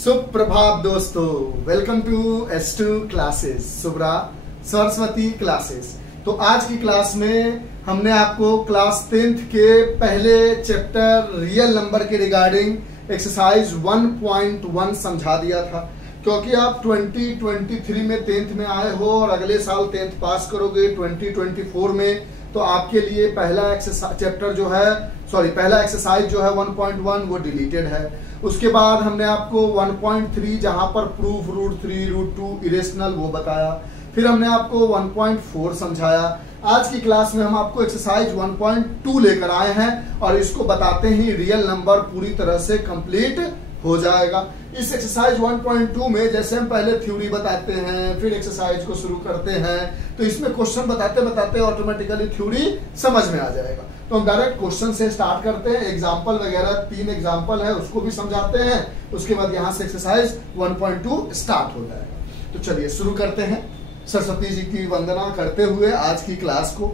सुप्रभात दोस्तों, welcome to S2 classes, Subra Saraswati classes. तो आज की क्लास में हमने आपको क्लास 10th के पहले चैप्टर रियल नंबर के रिगार्डिंग एक्सरसाइज 1.1 समझा दिया था। क्योंकि आप 2023 में 10th में आए हो और अगले साल 10th पास करोगे 2024 में, तो आपके लिए पहला चैप्टर जो है पहला एक्सरसाइज जो है 1.1 वो डिलीटेड है। उसके बाद हमने आपको 1.3 जहां पर प्रूफ √3 √2 इरेशनल वो बताया। फिर हमने आपको 1.4 समझाया। आज की क्लास में हम आपको एक्सरसाइज 1.2 लेकर आए हैं और इसको बताते ही रियल नंबर पूरी तरह से कंप्लीट हो जाएगा। इस एक्सरसाइज 1.2 में जैसे हम पहले थ्योरी बताते हैं, फिर एक्सरसाइज को शुरू करते हैं, तो इसमें क्वेश्चन बताते बताते ऑटोमेटिकली थ्योरी समझ में आ जाएगा। तो हम डायरेक्ट क्वेश्चन से स्टार्ट करते हैं। एग्जाम्पल वगैरह 3 एग्जाम्पल है उसको भी समझाते हैं, उसके बाद यहां से एक्सरसाइज 1.2 स्टार्ट हो जाएगा। तो चलिए शुरू करते हैं सरस्वती जी की वंदना करते हुए आज की क्लास को।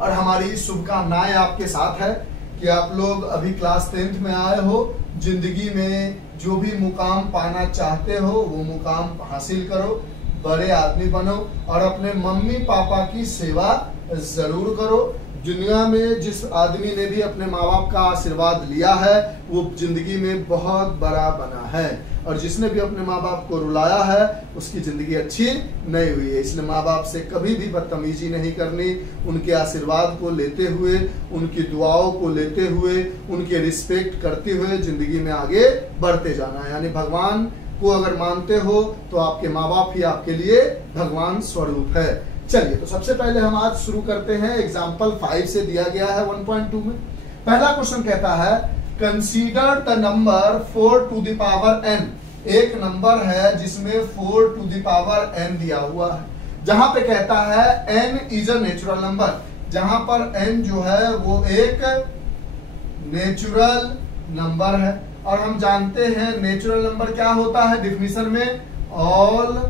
और हमारी शुभकामनाएं आपके साथ है कि आप लोग अभी क्लास 10th में आए हो, जिंदगी में जो भी मुकाम पाना चाहते हो वो मुकाम हासिल करो, बड़े आदमी बनो और अपने मम्मी पापा की सेवा जरूर करो। दुनिया में जिस आदमी ने भी अपने माँ बाप का आशीर्वाद लिया है वो जिंदगी में बहुत बड़ा बना है, और जिसने भी अपने माँ बाप को रुलाया है उसकी जिंदगी अच्छी नहीं हुई है। इसलिए माँ बाप से कभी भी बदतमीजी नहीं करनी, उनके आशीर्वाद को लेते हुए, उनकी दुआओं को लेते हुए, उनके रिस्पेक्ट करते हुए जिंदगी में आगे बढ़ते जाना है। यानी भगवान को अगर मानते हो तो आपके माँ बाप ही आपके लिए भगवान स्वरूप है। चलिए, तो सबसे पहले हम आज शुरू करते हैं। एग्जाम्पल 5 से दिया गया है 1.2 में। पहला क्वेश्चन कहता है consider the number 4 to the power n। एक नंबर है जिसमें 4 टू द पावर n दिया हुआ है, जहां पे कहता है n is a natural number, जहां पर n जो है वो एक नेचुरल नंबर है। और हम जानते हैं नेचुरल नंबर क्या होता है डिफिनीशन में, ऑल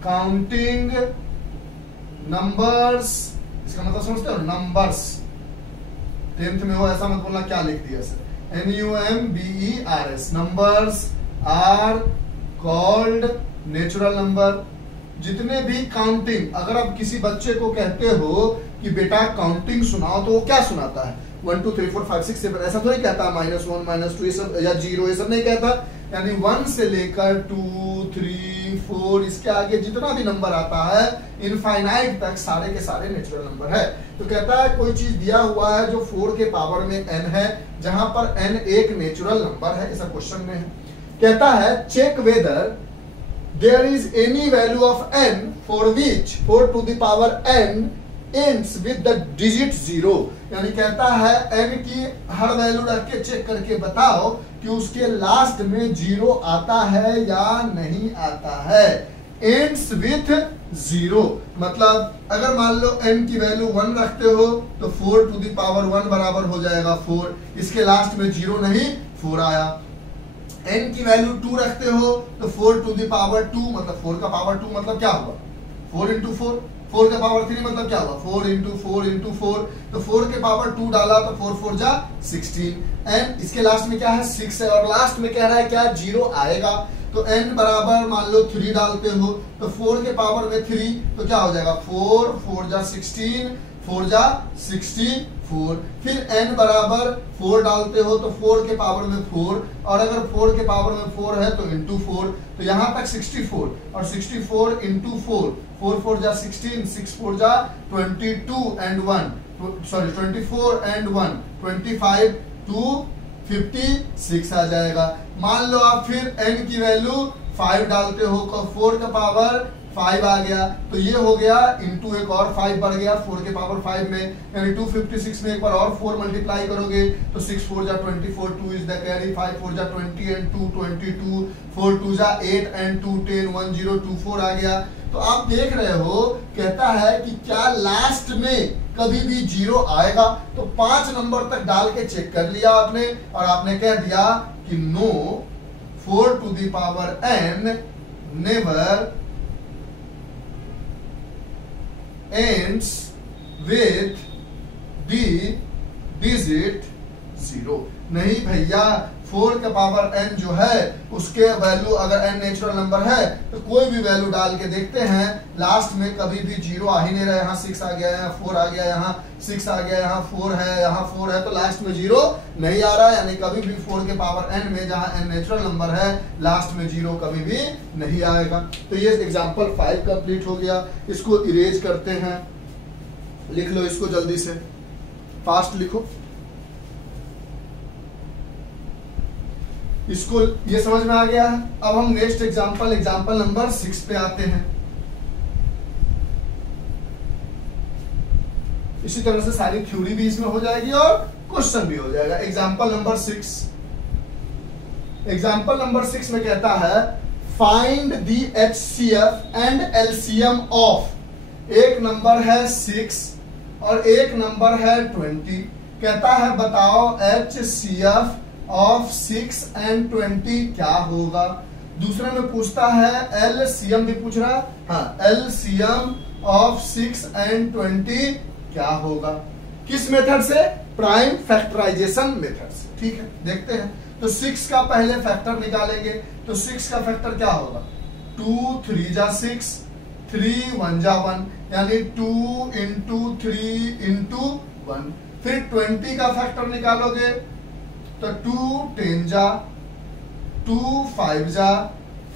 काउंटिंग नंबर्स। इसका मतलब समझते हो, नंबर्स। 10th में हो ऐसा मत बोलना क्या लिख दिया sir, NUMBERS। Numbers are called natural number. जितने भी काउंटिंग, अगर आप किसी बच्चे को कहते हो कि बेटा काउंटिंग सुनाओ तो वो क्या सुनाता है, 1 2 3 4 5 6 7, ऐसा थोड़ी कहता है -1 -2 ये सब या 0 ये सब नहीं कहता। यानी 1 से लेकर 2 3 4 इसके आगे जितना भी नंबर आता है इनफाइनाइट तक सारे के सारे नेचुरल नंबर है। तो कहता है कोई चीज दिया हुआ है जो 4 के पावर में n है, जहां पर n एक नेचुरल नंबर है, ऐसा क्वेश्चन में है। कहता है check whether there is any value of n for which 4 to the power n ends with the digit 0। यानी कहता है n की हर वैल्यू रख के चेक करके बताओ कि उसके लास्ट में 0 आता है या नहीं आता है। ends with 0 मतलब अगर मान लो n की वैल्यू 1 रखते हो तो 4 टू द पावर 1 बराबर हो जाएगा 4, इसके लास्ट में 0 नहीं 4 आया। n की वैल्यू 2 रखते हो तो 4 टू द पावर 2 मतलब 4 का पावर 2 मतलब क्या हुआ 4 इंटू 4, 4 का पावर 3 मतलब क्या हुआ 4 इंटू 4 इंटू 4, तो 4 के पावर 2 डाला तो 4 4 जा 16। एंड इसके लास्ट में क्या है 6 है, और लास्ट में कह रहा है क्या 0 आएगा। तो n बराबर मान लो 3 डालते हो तो 4 के पावर में 3 तो क्या हो जाएगा 4 4 जा 16, 4 जा 64। फिर n बराबर 4 डालते हो तो 4 के पावर में 4, और अगर 4 के पावर में 4 है तो इंटू 4, तो यहां तक 64, और 64 इंटू 4, 4 4 जा 16, 6 4 जा 22 एंड 1 सॉरी 24 एंड 1 25 टू 56 आ जाएगा। मान लो आप फिर n की वैल्यू 5 डालते हो तो 4 का पावर 5 आ गया, तो ये हो गया इंटू एक और 5 बढ़ गया 4 के पावर 5 में, यानी 256 में एक बार और 4 मल्टीप्लाई करोगे तो 6 4 जा 24, 2 इज द कैरी, 5 4 जा 20 एंड 2 22, 4 2 जा 8 एंड 2 10, 1 0 2 4 आ गया। तो आप देख रहे हो कहता है कि क्या लास्ट में कभी भी 0 आएगा, तो 5 नंबर तक डाल के चेक कर लिया आपने और आपने कह दिया कि no 4 to the power n never ends with the digit 0। नहीं भैया 4 का पावर n जो है उसके वैल्यू अगर n नेचुरल नंबर है तो कोई भी वैल्यू डाल के देखते हैं, लास्ट में कभी भी 0 आ ही नहीं रहा। यहाँ 6 आ गया, यहाँ 4 आ गया, यहाँ 6 आ गया, यहाँ 4 है, यहाँ 4 है, तो लास्ट में 0 नहीं आ रहा। यानी कभी भी 4 के पावर n में जहाँ n नेचुरल नंबर है लास्ट में 0 कभी भी नहीं आएगा। तो ये एग्जाम्पल 5 कंप्लीट हो गया। इसको इरेज करते हैं, लिख लो इसको जल्दी से, फास्ट लिखो इसको। ये समझ में आ गया है। अब हम नेक्स्ट एग्जाम्पल नंबर 6 पे आते हैं। इसी तरह से सारी थ्योरी भी इसमें हो जाएगी और क्वेश्चन भी हो जाएगा। एग्जाम्पल नंबर 6 में कहता है find the HCF and LCM of, एक नंबर है 6 और एक नंबर है 20। कहता है बताओ HCF ऑफ 6 एंड 20 क्या होगा। दूसरे में पूछता है LCM भी पूछ रहा है, हाँ LCM ऑफ 6 एंड 20 क्या होगा। किस मेथड से? प्राइम फैक्टराइजेशन मेथड से। ठीक है, देखते हैं। तो 6 का पहले फैक्टर निकालेंगे, तो 6 का फैक्टर क्या होगा? 2 3 जा 6, 3 1 जा 1, यानी 2 इंटू 3 इंटू 1। फिर 20 का फैक्टर निकालोगे तो 2 10 जा, 2 5 जा,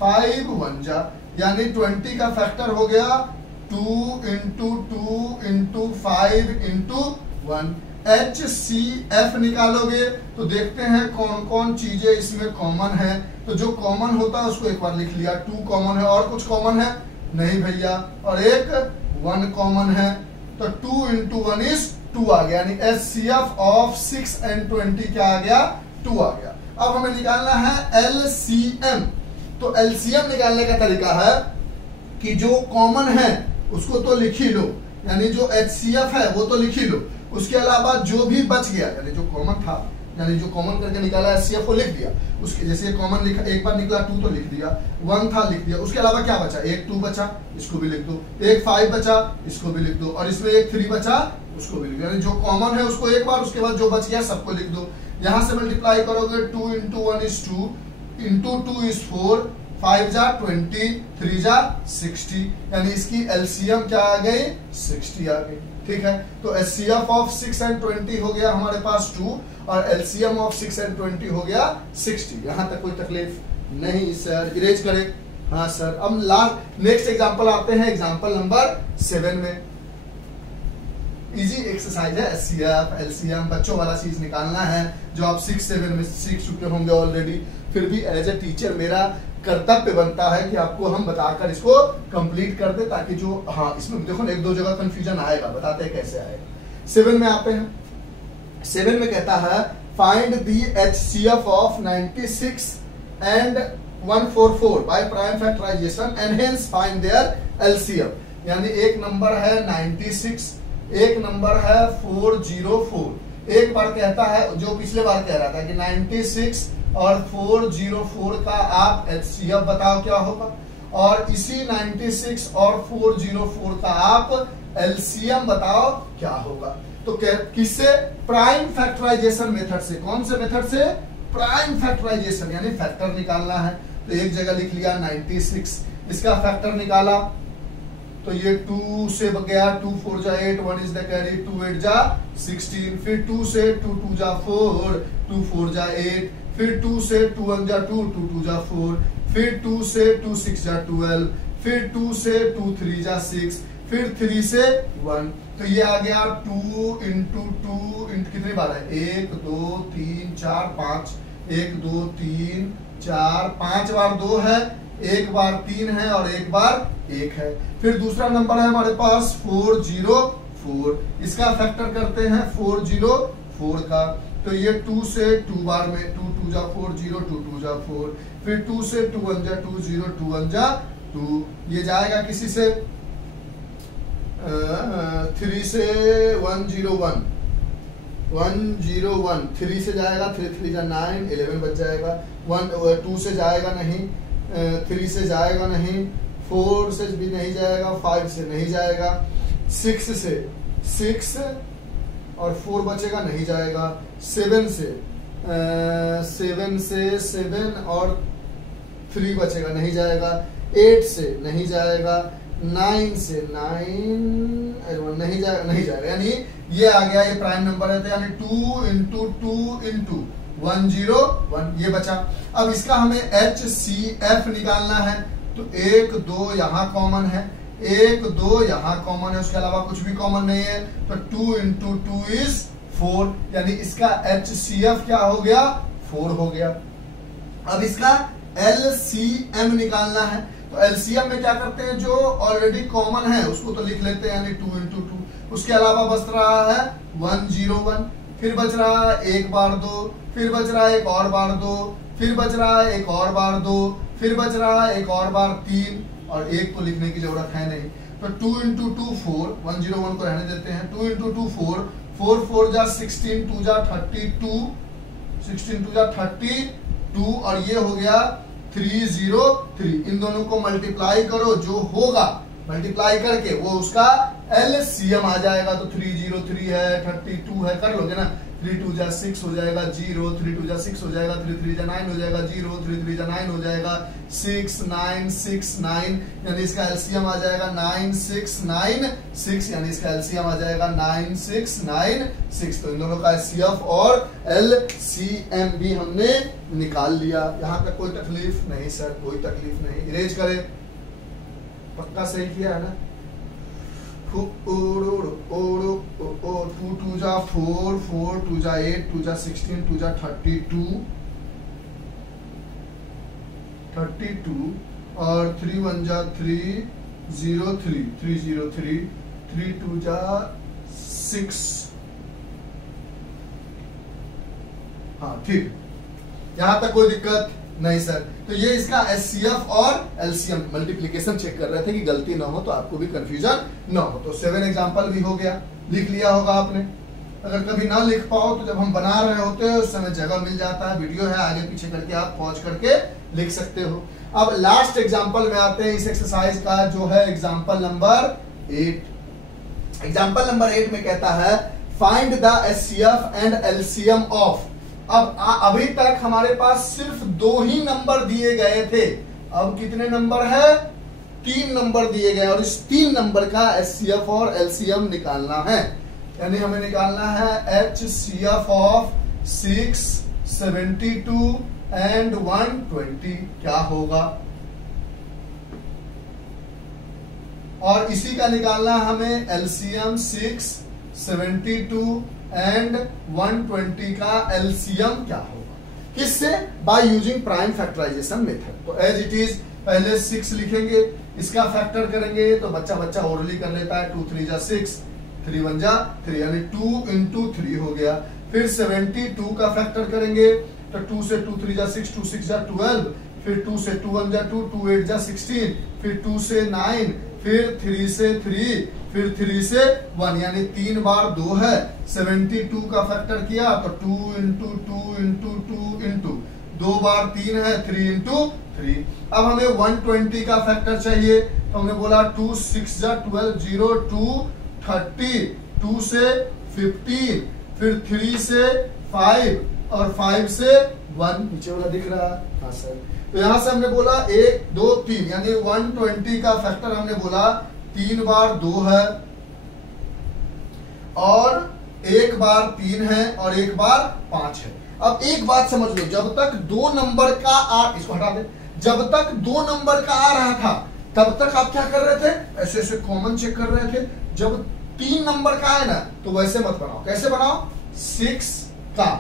5 1 जा, यानी 20 का फैक्टर हो गया 2 इंटू 2 इंटू 5 इंटू 1। HCF निकालोगे तो देखते हैं कौन कौन चीजें इसमें कॉमन है। तो जो कॉमन होता है उसको एक बार लिख लिया, 2 कॉमन है, और कुछ कॉमन है नहीं भैया, और एक 1 कॉमन है, तो 2 इंटू 1 इज 2 आ गया, यानी HCF ऑफ 6 एंड 20 क्या आ गया? 2 आ गया। अब हमें निकालना है LCM। तो LCM निकालने का तरीका है कि जो कॉमन है उसको तो लिख ही लो, यानी जो HCF है वो तो लिख ही लो, उसके अलावा जो भी बच गया, यानी जो कॉमन था, यानी जो कॉमन करके निकाला HCF को लिख दिया, उसके जैसे कॉमन लिखा, एक बार निकला 2 तो लिख दिया, 1 था लिख दिया, उसके अलावा क्या बचा? एक 2 बचा, इसको भी लिख दो, एक 5 बचा, इसको भी लिख दो, और इसमें एक 3 बचा, उसको भी लिख दो। यानी जो कॉमन है उसको एक बार, उसके बाद जो बच गया सबको लिख दो। यहां से मल्टीप्लाई करोगे 2 इंटू 1 इज 2, इंटू 2 इज 4, 5 जा 20, 3 जा 60, यानी इसकी LCM क्या आ गई? 60 आ गई। ठीक है, तो HCF ऑफ 6 एंड 20 हो गया हमारे पास 2, और LCM ऑफ 6 एंड 20 हो गया 60। यहां तक कोई तकलीफ नहीं सर, इरेज करें। हाँ सर, अब लास्ट नेक्स्ट एग्जांपल आते हैं, एग्जांपल नंबर 7 में। इजी एक्सरसाइज है, HCF LCM बच्चों वाला चीज निकालना है जो आप 6 7 में सीख चुके होंगे ऑलरेडी। फिर भी एज ए टीचर मेरा कर्तव्य बनता है कि आपको हम बताकर इसको कंप्लीट कर दे, ताकि जो, हाँ इसमें देखो एक दो जगह कंफ्यूजन आएगा, बताते हैं कैसे आएगा। 7 में आते हैं। 7 में कहता है find the HCF of 96 and 144 by prime factorisation and hence find their LCM। यानी एक नंबर है 96, एक नंबर है 404। एक बार कहता है, जो पिछले बार कह रहा था कि 96 और 404 का आप HCF बताओ क्या होगा, और इसी 96 और 404 का आप LCM बताओ क्या होगा। तो किससे? प्राइम फैक्टराइजेशन मेथड से। कौन से मेथड से? प्राइम फैक्टराइजेशन, यानी फैक्टर निकालना है। तो एक जगह लिख लिया 96, इसका फैक्टर निकाला तो ये 2 से गया, 2 4 जा 8, 1 इज द कैरी, 2 8 जा 16, फिर 2 से 2 2 जा 4, 2 4 जा 8, फिर 2 से 2 1 जा 2, 2 2 जा 4, फिर 2 से 2 6 जा 12, फिर 2 से 2 3 जा 6, फिर 3 से 1। तो ये आ गया 2 इंटू 2 कितनी बार है? 1 2 3 4 5, 1 2 3 4 5 बार 2 है, एक बार 3 है और एक बार 1 है। फिर दूसरा नंबर है हमारे पास 404, इसका फैक्टर करते हैं 404 का। तो ये 2 से 2 बार में 2 2 जा 4 0, 2 2 जा 4, फिर 2 से 2 1 जा 2 0, 2 1 जा 2। ये जाएगा किसी से 3 से 101, 101, 3 से जाएगा, 3 3 जा 9, 11 बच जाएगा। 2 से जाएगा नहीं, 3 से जाएगा नहीं, 4 से भी नहीं जाएगा, 5 से नहीं जाएगा, 6 से 6 और 4 बचेगा नहीं जाएगा, 7 से 7 से 7 और 3 बचेगा, नहीं जाएगा। 8 से नहीं जाएगा, 9 से 9 नहीं जाएगा, यानी ये आ गया, ये प्राइम नंबर है, तो यानी 2 इंटू 2 इंटू 101 ये बचा। अब इसका हमें HCF निकालना है, तो 1 2 यहाँ कॉमन है, 1 2 यहाँ कॉमन है, उसके अलावा कुछ भी कॉमन नहीं है, तो 2 इंटू 2 इज 4, यानी इसका HCF क्या हो गया, 4 हो गया। अब इसका LCM निकालना है, तो LCM में क्या करते हैं, जो ऑलरेडी कॉमन है उसको तो लिख लेते हैं, यानी 2 इंटू 2, उसके अलावा बच रहा है 101, फिर बच रहा है 1 बार 2, फिर बच रहा है 1 और बार 2, फिर बच रहा है 1 और बार 2, फिर बच रहा है 1 और बार 3, और 1 तो लिखने की जरूरत है नहीं, तो 2 इंटू 2 4, 101 को रहने देते हैं, 2 इंटू 2 4, 4 4 जा 16, 2 जा 32, 16 2 जा 32, और ये हो गया 303। इन दोनों को मल्टीप्लाई करो, जो होगा मल्टीप्लाई करके वो उसका LCM आ जाएगा, तो 303 है, 32 है, कर लोगे ना, 3 2 जा 6 हो जाएगा 0, 3 2 जा 6 हो जाएगा, 3 3 जा 9 हो जाएगा 0, 3 3 जा 9 हो जाएगा 6 9 6 9, यानी इसका LCM आ जाएगा 9696, यानी इसका LCM आ जाएगा 9696। तो इन दोनों का HCF और LCM भी हमने निकाल लिया। यहाँ तक कोई तकलीफ नहीं सर, कोई तकलीफ नहीं, इरेज करें, पक्का सही किया है ना। 2 2 जा 4, 4 2 जा 8, 2 जा 16, 2 जा 32, और 3 1 जा 303, 303, 3 2 जा 6, हाँ ठीक, यहां तक कोई दिक्कत नहीं सर। तो ये इसका HCF और LCM मल्टीप्लिकेशन चेक कर रहे थे कि गलती ना हो, तो आपको भी कंफ्यूजन ना हो। तो 7 एग्जांपल भी हो गया, लिख लिया होगा आपने। अगर कभी ना लिख पाओ तो जब हम बना रहे होते हैं उस समय जगह मिल जाता है, वीडियो है, आगे पीछे करके आप पॉज करके लिख सकते हो। अब लास्ट एग्जाम्पल में आते हैं इस एक्सरसाइज का, जो है एग्जाम्पल नंबर 8। एग्जाम्पल नंबर 8 में कहता है find the HCF and LCM of. अब अभी तक हमारे पास सिर्फ 2 ही नंबर दिए गए थे, अब कितने नंबर है, 3 नंबर दिए गए, और इस 3 नंबर का HCF और LCM निकालना है। यानी हमें निकालना है HCF ऑफ 6 72 एंड 120 क्या होगा, और इसी का निकालना हमें LCM 6 72 एंड 120 का LCM क्या होगा, किससे, by using prime factorisation method. तो एज इट इज पहले 6 लिखेंगे, इसका फैक्टर करेंगे, तो बच्चा ओरली कर लेता है, 2 3 जा 6, 3 1 जा 3, यानी 2 इंटू 3 हो गया। फिर 72 का फैक्टर करेंगे, तो 2 से 2 3 जा 6, 2 6 जा 12, फिर 2 से 2 1 जा 2, 2 8 जा 16, फिर 2 से 9, फिर 3 से 3, फिर 3 से 1, यानी 3 बार 2 है। 72 का फैक्टर किया तो 2 इंटू 2 इंटू 2 इंटू 2 बार 3 है, 3 इंटू 3। अब हमें 120 का फैक्टर चाहिए, तो हमने बोला 2 6 जा 12, 0 2 30, 2 से 15, फिर 3 से 5 और 5 से 1, नीचे वाला दिख रहा है, हाँ सर। तो यहां से हमने बोला 1 2 3, यानी 120 का फैक्टर हमने बोला 3 बार 2 है, और 1 बार 3 है, और 1 बार 5 है। अब एक बात समझ लो, जब तक 2 नंबर का इसको हटा दे, जब तक 2 नंबर का आ रहा था तब तक आप क्या कर रहे थे, ऐसे ऐसे कॉमन चेक कर रहे थे। जब 3 नंबर का है ना, तो वैसे मत बनाओ, कैसे बनाओ, 6 का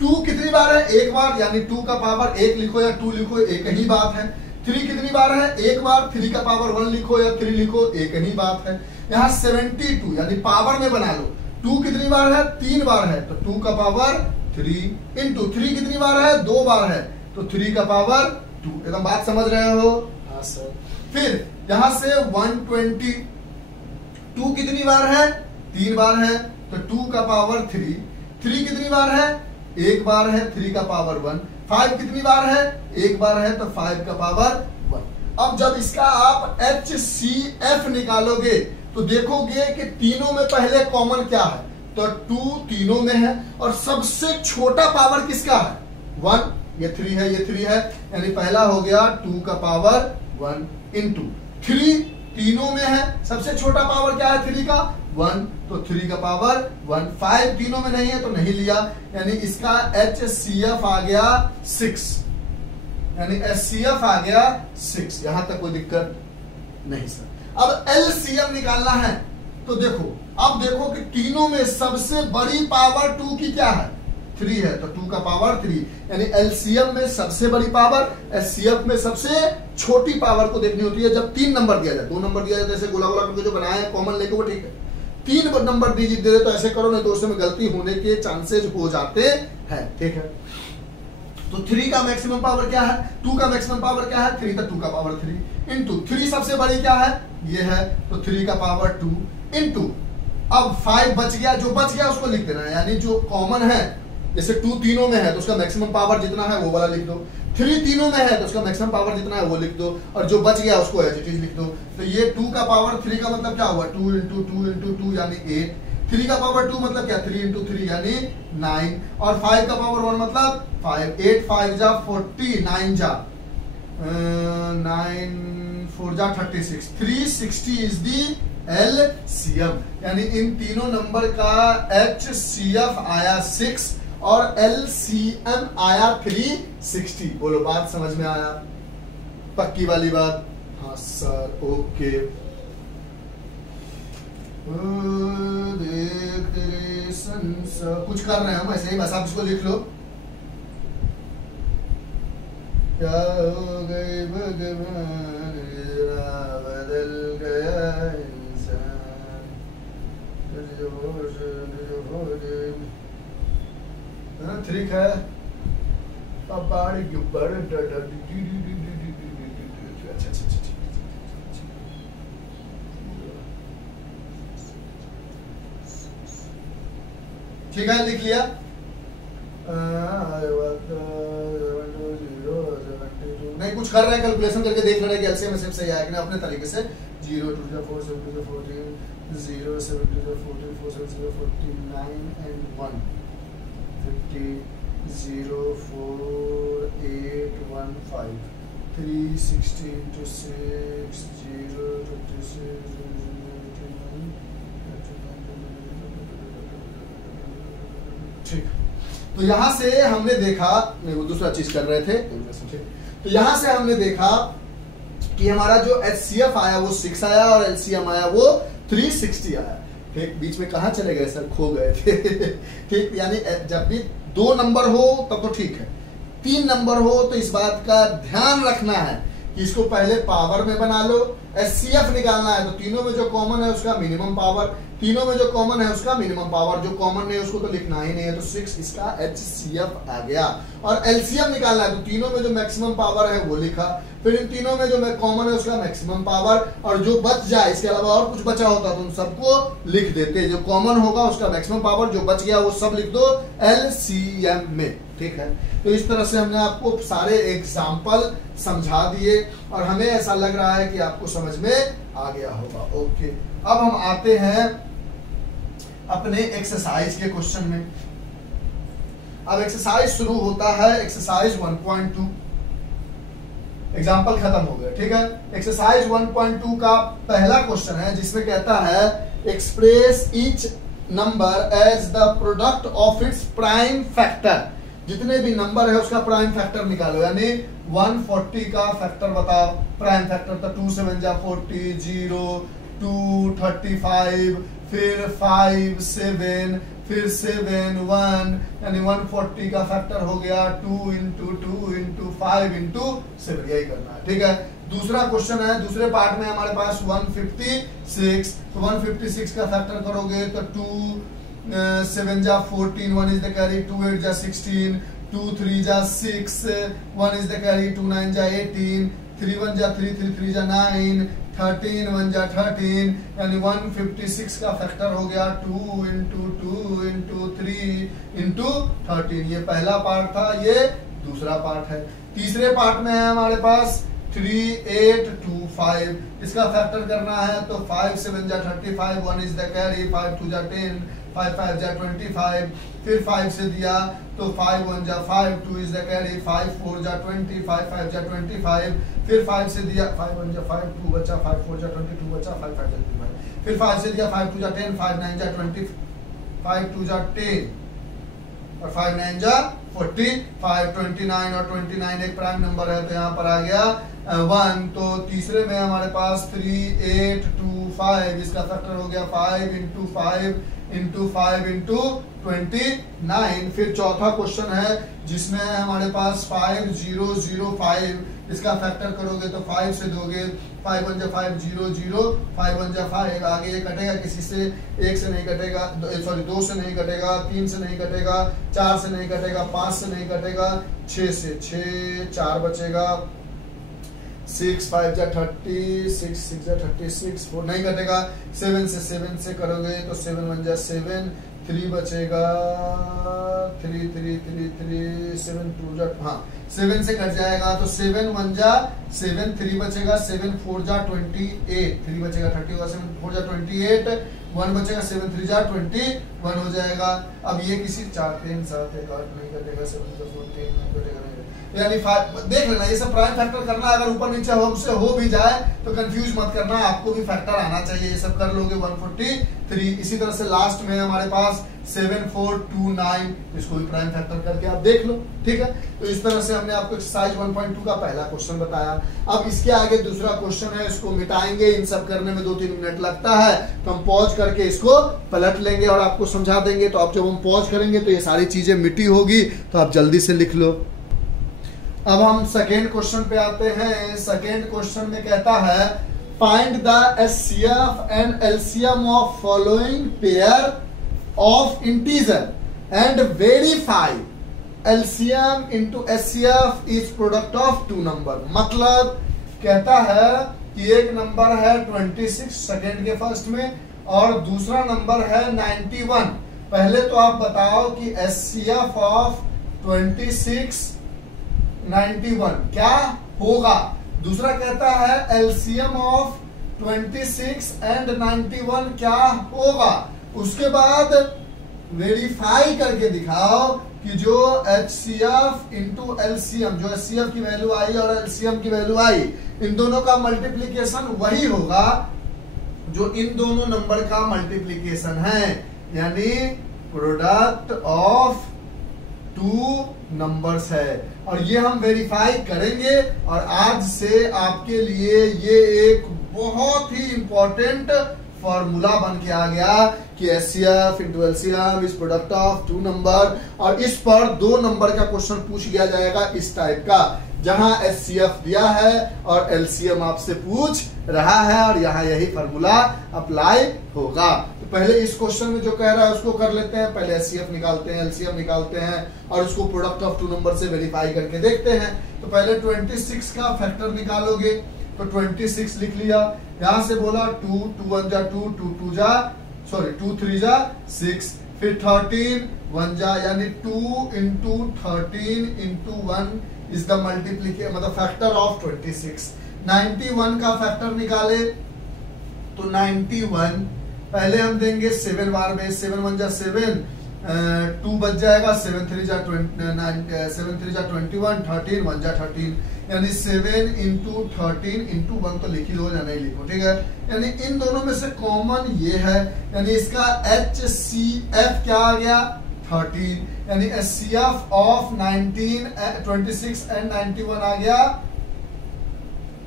2 कितनी बार है, 1 बार, यानी 2 का पावर 1 लिखो या 2 लिखो, एक ही बात है। 3 कितनी बार है, 1 बार, 3 का पावर 1 लिखो या 3 लिखो, एक ही बात है। यहाँ 72 यानी पावर में बना लो, 2 कितनी बार है, 3 बार है, तो 2 का पावर 3 इंटू 3 कितनी बार है, 2 बार है, तो 3 का पावर 2। एकदम बात समझ रहे हो, हाँ सर। फिर यहां से 120, 2 कितनी बार है, 3 बार है, तो 2 का पावर 3, 3 कितनी बार है, 1 बार है, 3 का पावर 1, 5 कितनी बार है, 1 बार है, तो 5 का पावर 1। अब जब इसका आप HCF निकालोगे तो देखोगे कि तीनों में पहले कॉमन क्या है, तो 2 तीनों में है और सबसे छोटा पावर किसका है 1, ये 3 है, ये 3 है, यानी पहला हो गया 2 का पावर 1 इंटू 3 तीनों में है, सबसे छोटा पावर क्या है 3 का 1, तो 3 का पावर 1, 5 तीनों में नहीं है तो नहीं लिया, यानी इसका HCF आ गया 6, यानी HCF आ गया 6। यहां तक कोई दिक्कत नहीं सर। अब LCM निकालना है, तो देखो अब देखो कि तीनों में सबसे बड़ी पावर 2 की क्या है 3 है, तो 2 का पावर 3, यानी LCM में सबसे बड़ी पावर, HCF में सबसे छोटी पावर को देखनी होती है जब 3 नंबर दिया जाए। 2 नंबर दिया जाए जैसे गोला गोला करके जो बनाया है कॉमन लेके वो ठीक है, 3 नंबर दे दे तो ऐसे करो, नहीं तो उसमें गलती होने के चांसेस हो जाते हैं, ठीक है। तो 3 का मैक्सिमम पावर क्या है, 2 का मैक्सिमम पावर क्या है 3, तो 2 का पावर 3 इंटू 3 सबसे बड़ी क्या है ये है, तो 3 का पावर 2 इंटू, अब 5 बच गया, जो बच गया उसको लिख देना है, यानी जो कॉमन है, जैसे 2 तीनों में है तो उसका मैक्सिमम पावर जितना है वो वाला लिख दो, 3 तीनों में है तो उसका मैक्सिमम पावर जितना है वो लिख दो, और जो बच गया उसको एज इट इज लिख दो। तो ये 2 का पावर 3 का मतलब क्या हुआ 2 इंटू 2 इंटू 2 यानी 8, 3 का पावर 2 मतलब क्या 3 इंटू 3 यानी 9, और 5 का पावर 1 मतलब 5, 8 5 जा 40, 9 जा 9 4 जा 36, 360 इज दी LCM, यानी इन तीनों नंबर का HCF आया 6 और LCM आया 360। बोलो बात समझ में आया, पक्की वाली बात, हाँ सर ओके। देख तेरे संसार कुछ कर रहे हैं हम ऐसे ही, बस आप इसको लिख लो। क्या हो गई भगवान बदल गया इंसान, ठीक है। ठीक है लिख लिया। नहीं कुछ कर रहे हैं कैलकुलेशन करके देख रहे हैं कि एलसीएम एसएफ सही आएगा ना अपने तरीके से। 0 2 4 7 2 14 0 7 2 14 4 7 0 49 and 1 50 0 4 8 1 5 360 into 6 0 26 ठीक। तो यहां से हमने देखा, वो दूसरा चीज कर रहे थे, तो यहां से हमने देखा कि हमारा जो HCF आया वो 6 आया और LCM आया वो 360 आया। ठीक, बीच में कहां चले गए सर, खो गए थे। ठीक, यानी जब भी 2 नंबर हो तब तो ठीक है, 3 नंबर हो तो इस बात का ध्यान रखना है कि इसको पहले पावर में बना लो। HCF निकालना है तो तीनों में जो कॉमन है उसका मिनिमम पावर, तीनों में जो कॉमन है उसका मिनिमम पावर, जो कॉमन नहीं है उसको तो लिखना ही नहीं है, तो 6 इसका HCF आ गया। और LCM निकालना है तो तीनों में जो मैक्सिमम पावर है वो लिखा, फिर इन तीनों में जो कॉमन है उसका मैक्सिमम पावर, और जो बच जाए इसके अलावा और कुछ बचा होता तो उन सबको लिख देते, जो कॉमन होगा उसका मैक्सिमम पावर, जो बच गया वो सब लिख दो LCM में। ठीक है, तो इस तरह से हमने आपको सारे एग्जाम्पल समझा दिए और हमें ऐसा लग रहा है कि आपको समझ में आ गया होगा। ओके, अब हम आते हैं अपने एक्सरसाइज के क्वेश्चन में। अब एक्सरसाइज शुरू होता है एक्सरसाइज 1.2, एग्जाम्पल खत्म हो गया। ठीक है, एक्सरसाइज 1.2 का पहला क्वेश्चन है जिसमें कहता है express each number as the product of its prime factor. जितने भी नंबर है उसका प्राइम फैक्टर निकालो, यानी 140 का फैक्टर बताओ, प्राइम फैक्टर तो 2 7 जा 40, 0 2 35, फिर 5 7, फिर 7 1, यानी 140 का फैक्टर हो गया 2 into 2 into 5 into 7, यही करना है। ठीक है, दूसरा क्वेश्चन है, दूसरे पार्ट में हमारे पास 156, तो 156 का फैक्टर करोगे तो 2 7 जा 14, 1 is the carry, 2 8 जा 16, 2 3 जा 6, 1 is the carry, 2 9 जा 18, 3 1 जा 3, 3 3 जा 9, 13 1 जा 13, यानी 156 का फैक्टर हो गया 2 into 2 into 3 into 13। ये पहला पार्ट था, ये दूसरा पार्ट है। तीसरे पार्ट में है हमारे पास 3 8 2 5, इसका फैक्टर करना है तो 5 7 जा 35, 1 is the carry, 5 2 जा 10, 5 5 जा 25, फिर 5 से दिया तो 5 1 जा 5, 2 इज द कैरी, 5 4 जा 20, 5 5 जा 25, फिर 5 से दिया 5 1 जा 5, 2 बचा, 5 4 जा 20, 2 बचा, 5 5 जा 25, फिर 5 से दिया 5 2 जा 10, 5 9 जा 20, 5 2 जा 10 और 5 9 जा 40, 5 29 और 29 एक प्राइम नंबर है तो यहाँ पर आ गया 1। तो तीसरे में हमारे पास 3 8 2 5, इसका फैक्टर हो गया 5 इंटू 5 इंटू 5 इंटू 29। फिर चौथा क्वेश्चन है जिसमें हमारे पास 5 0 0 5, इसका फैक्टर करोगे तो 5 से दोगे, 5 1 जा 5 0 0, 5 1 जा 5, आगे ये कटेगा किसी से, 1 से नहीं कटेगा, सॉरी 2 से नहीं कटेगा, 3 से नहीं कटेगा, 4 से नहीं कटेगा, 5 से नहीं कटेगा, 6 से 6, 4 बचेगा, 6 5 जा 30, 6 6 जा 36, 4 नहीं कटेगा, 7 से करोगे तो 7 1 जा 7, 3 बचेगा, 3 3 3 3 7 2 जा, हाँ 7 से कट जाएगा तो 7 1 जा 7, 3 बचेगा, 7 4 जा 28, 3 बचेगा 30 होगा, 7 4 जा 28, 1 बचेगा, 7 3 जा 21 हो जाएगा। अब ये किसी 4 3 7 1 8 नहीं कटेगा, 7 4 3 नहीं कटेगा, यानी देख लेना ये सब प्राइम फैक्टर करना, अगर ऊपर नीचे हो भी जाए तो कंफ्यूज मत करना, आपको भी फैक्टर आना चाहिए, ये सब कर लोगे 143। इसी तरह से लास्ट में हमारे पास 7 4 2 9, इसको भी प्राइम फैक्टर करके आप देख लो, ठीक है। तो इस तरह से हमने आपको एक्सरसाइज 1.2 का पहला क्वेश्चन बताया। अब इसके आगे दूसरा क्वेश्चन है, इसको मिटाएंगे, इन सब करने में 2-3 मिनट लगता है, तो हम पॉज करके इसको पलट लेंगे और आपको समझा देंगे। तो आप जब हम पॉज करेंगे तो ये सारी चीजें मिटी होगी, तो आप जल्दी से लिख लो। अब हम सेकेंड क्वेश्चन पे आते हैं। सेकेंड क्वेश्चन में कहता है find the HCF and LCM of following pair of integer and verify LCM into HCF is product of 2 number. मतलब कहता है कि एक नंबर है 26 सेकेंड के फर्स्ट में और दूसरा नंबर है 91। पहले तो आप बताओ कि एचसीएफ ऑफ 26 91 क्या होगा। दूसरा कहता है एलसीएम ऑफ 26 एंड 91 क्या होगा। उसके बाद वेरीफाई करके दिखाओ कि जो एचसीएफ इंटू एलसीएम, जो एचसीएफ की वैल्यू आई और एलसीएम की वैल्यू आई, इन दोनों का मल्टीप्लीकेशन वही होगा जो इन दोनों नंबर का मल्टीप्लीकेशन है, यानी प्रोडक्ट ऑफ 2 नंबर्स है। और ये हम वेरीफाई करेंगे और आज से आपके लिए ये एक बहुत ही इंपॉर्टेंट फॉर्मूला बन के आ गया कि HCF into LCM is product of 2 number. और इस पर 2 नंबर का क्वेश्चन पूछ लिया जाएगा इस टाइप का, जहां एचसीएफ दिया है और एलसीएम आपसे पूछ रहा है और यहाँ यही फॉर्मूला अप्लाई होगा। तो पहले इस क्वेश्चन में जो कह रहा है उसको कर लेते हैं। पहले एचसीएफ निकालते हैं, एलसीएम निकालते हैं और उसको प्रोडक्ट ऑफ 2 नंबर से वेरीफाई करके देखते हैं। तो पहले 26 का फैक्टर निकालोगे तो 26 लिख लिया। यहां से बोला 2 2 1 जा 2 2 2 जा सॉरी 2 3 जा 6, फिर 13 1 जा, यानी 2 into 13 into 1 is the multiplication, मतलब फैक्टर ऑफ 26। 91 का फैक्टर निकाले तो 91 पहले हम देंगे 7 बार में, 7 1 जा 7, 2 बच जाएगा, 7 3 जा 21, 13 1 जा 13, यानी 7 इंटू 13 इंटू 1 तो लिख ही दो या नहीं लिखो, ठीक है। यानी इन दोनों में से कॉमन ये है, यानी इसका HCF क्या आ गया 13, यानी HCF ऑफ 26 एंड 91 आ गया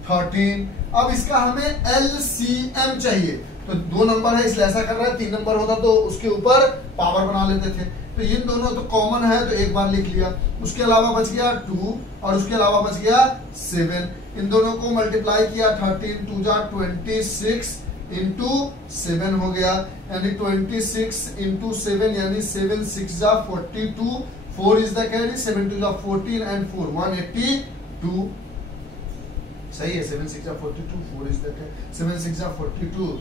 13। अब इसका हमें LCM चाहिए, तो 2 नंबर है इसलिए ऐसा कर रहा है, 3 नंबर होता तो उसके ऊपर पावर बना लेते थे। तो इन दोनों तो कॉमन है तो एक बार लिख लिया, उसके अलावा बच गया 2 और उसके अलावा बच गया 7। इन दोनों को मल्टीप्लाई किया, 13 2 जा 26 इंटू 7 हो गया, यानी 26 इंटू 7 यानी 7 6 जा 42, 4 इज द कैरी, 7 2 जा 14 एंड 4 182। सही है, 7 6 जा 42, 4 इज द कैरी, 7 6 जा 42,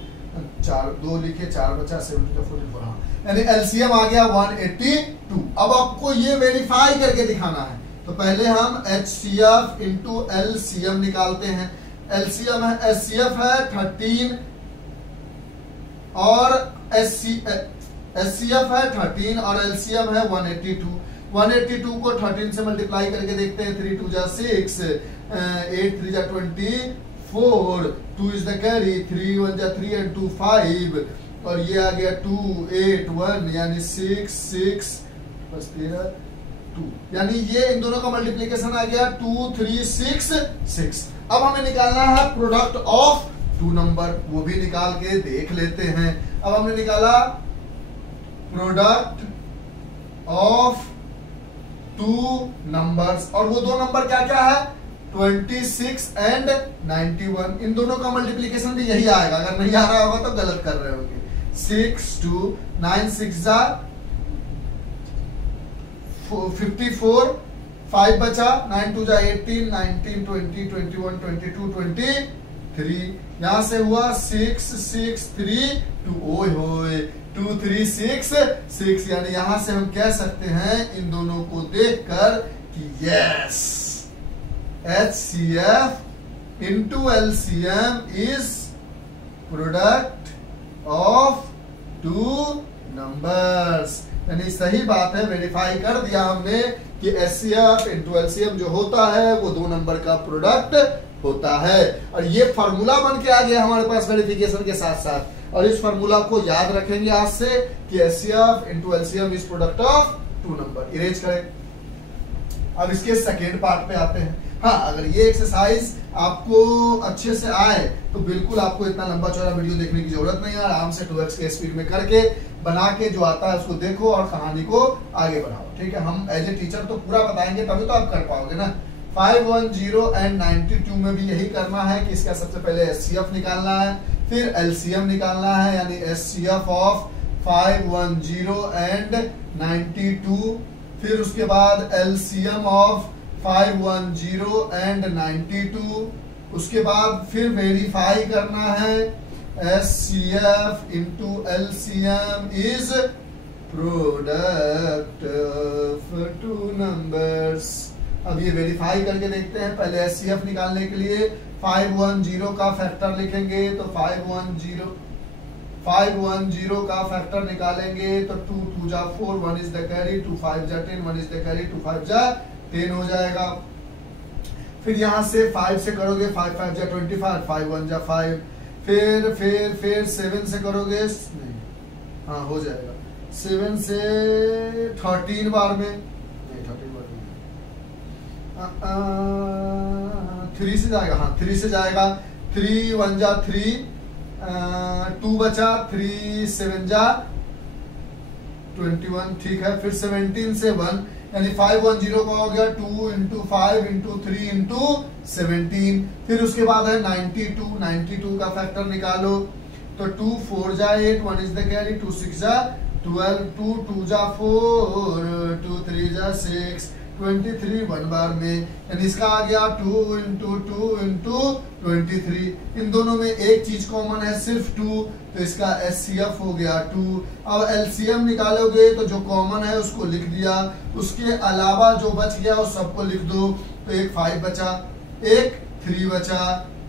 4 2 लिखे, 4 बचा, 7 2 जा 44, हाँ, यानी एलसीएम आ गया 182। अब आपको ये वेरीफाई करके दिखाना है, तो पहले हम HCF इंटू LCM निकालते हैं। LCM है, HCF है 13 और एचसीएफ है 13 और एलसीएम है 182। 182 को 13 से मल्टीप्लाई करके देखते हैं, 3 2 जा 6, 8 3 जा 24, 2 इज द कैरी, 3 1 जा 3 and 2 5, और ये आ गया 2 8 1 यानी 6 6 बस 13 2, यानी ये इन दोनों का मल्टीप्लीकेशन आ गया 2 3 6 6। अब हमें निकालना है प्रोडक्ट ऑफ टू नंबर, वो भी निकाल के देख लेते हैं। अब हमने निकाला प्रोडक्ट ऑफ टू नंबर्स, और वो दो नंबर क्या क्या है, 26 एंड 91। इन दोनों का मल्टीप्लीकेशन भी यही आएगा, अगर नहीं आ रहा होगा तो गलत कर रहे होंगे। 6 2 9 6 जा 54, 5 बचा, 9 2 जा 18, 19 20 21 22 23, यहां से हुआ 6 6 3 2, ओए होए 2 3 6 6, यानी यहां से हम कह सकते हैं इन दोनों को देखकर कि yes HCF into LCM is product of two numbers, यानी सही बात है, वेरीफाई कर दिया हमने कि HCF into LCM जो होता है वो दो नंबर का प्रोडक्ट होता है। और ये फार्मूला बन के आ गया हमारे पास वेरिफिकेशन के साथ साथ, और इस फार्मूला को याद रखेंगे आज से कि HCF into LCM is product of two number. Erase करें। अब इसके सेकेंड पार्ट पे आते हैं। हाँ, अगर ये एक्सरसाइज आपको अच्छे से आए तो बिल्कुल आपको इतना लंबा चौड़ा वीडियो देखने की जरूरत नहीं है, आराम से 2x के स्पीड में करके बना के जो आता है उसको देखो और कहानी को आगे बढ़ाओ। ठीक है, हम एज ए टीचर तो पूरा बताएंगे तभी तो आप कर पाओगे ना। 510 एंड 92 में भी यही करना है कि इसका सबसे पहले HCF निकालना है, फिर LCM निकालना है, यानी HCF ऑफ 510 एंड 92, फिर उसके बाद LCM ऑफ 510 एंड 92, उसके बाद फिर वेरीफाई करना है HCF into LCM is product of two numbers। अब ये वेरीफाई करके देखते हैं। पहले HCF निकालने के लिए 510 का फैक्टर लिखेंगे, तो 510 का फैक्टर निकालेंगे तो 2 2 जा 4, 1 इज द कैरी, 2 5 जा 10, 1 इज द कैरी, 2 5 जा 10 हो जाएगा। फिर यहां से 5 से करोगे, 5 5 जा 25, 5 1 जा 5, फिर 7 से करोगे, नहीं हाँ हो जाएगा, 7 से 13 बार में, नहीं 13 बार में 3 से जाएगा, हाँ 3 से जाएगा, 3 1 जा 3, 2 बचा, 3 7 जा 21, ठीक है। फिर 17 से 1, यानी 510 का हो गया 2 into 5 into 3 into 17। फिर उसके बाद है 92 का फैक्टर निकालो, तो 2 4 जा 8, 1 इज द कैरी, 2 6 जा 12, 2 2 जा 4, 2 3 जा 6, 23 1 बार में, यानी इसका आ गया 2 into 2 into 23। इन दोनों में एक चीज कॉमन है, सिर्फ 2, तो इसका HCF हो गया 2। अब LCM निकालोगे तो जो कॉमन है उसको लिख दिया, उसके अलावा जो बच गया उस सबको लिख दो, तो एक 5 बचा, एक 3 बचा,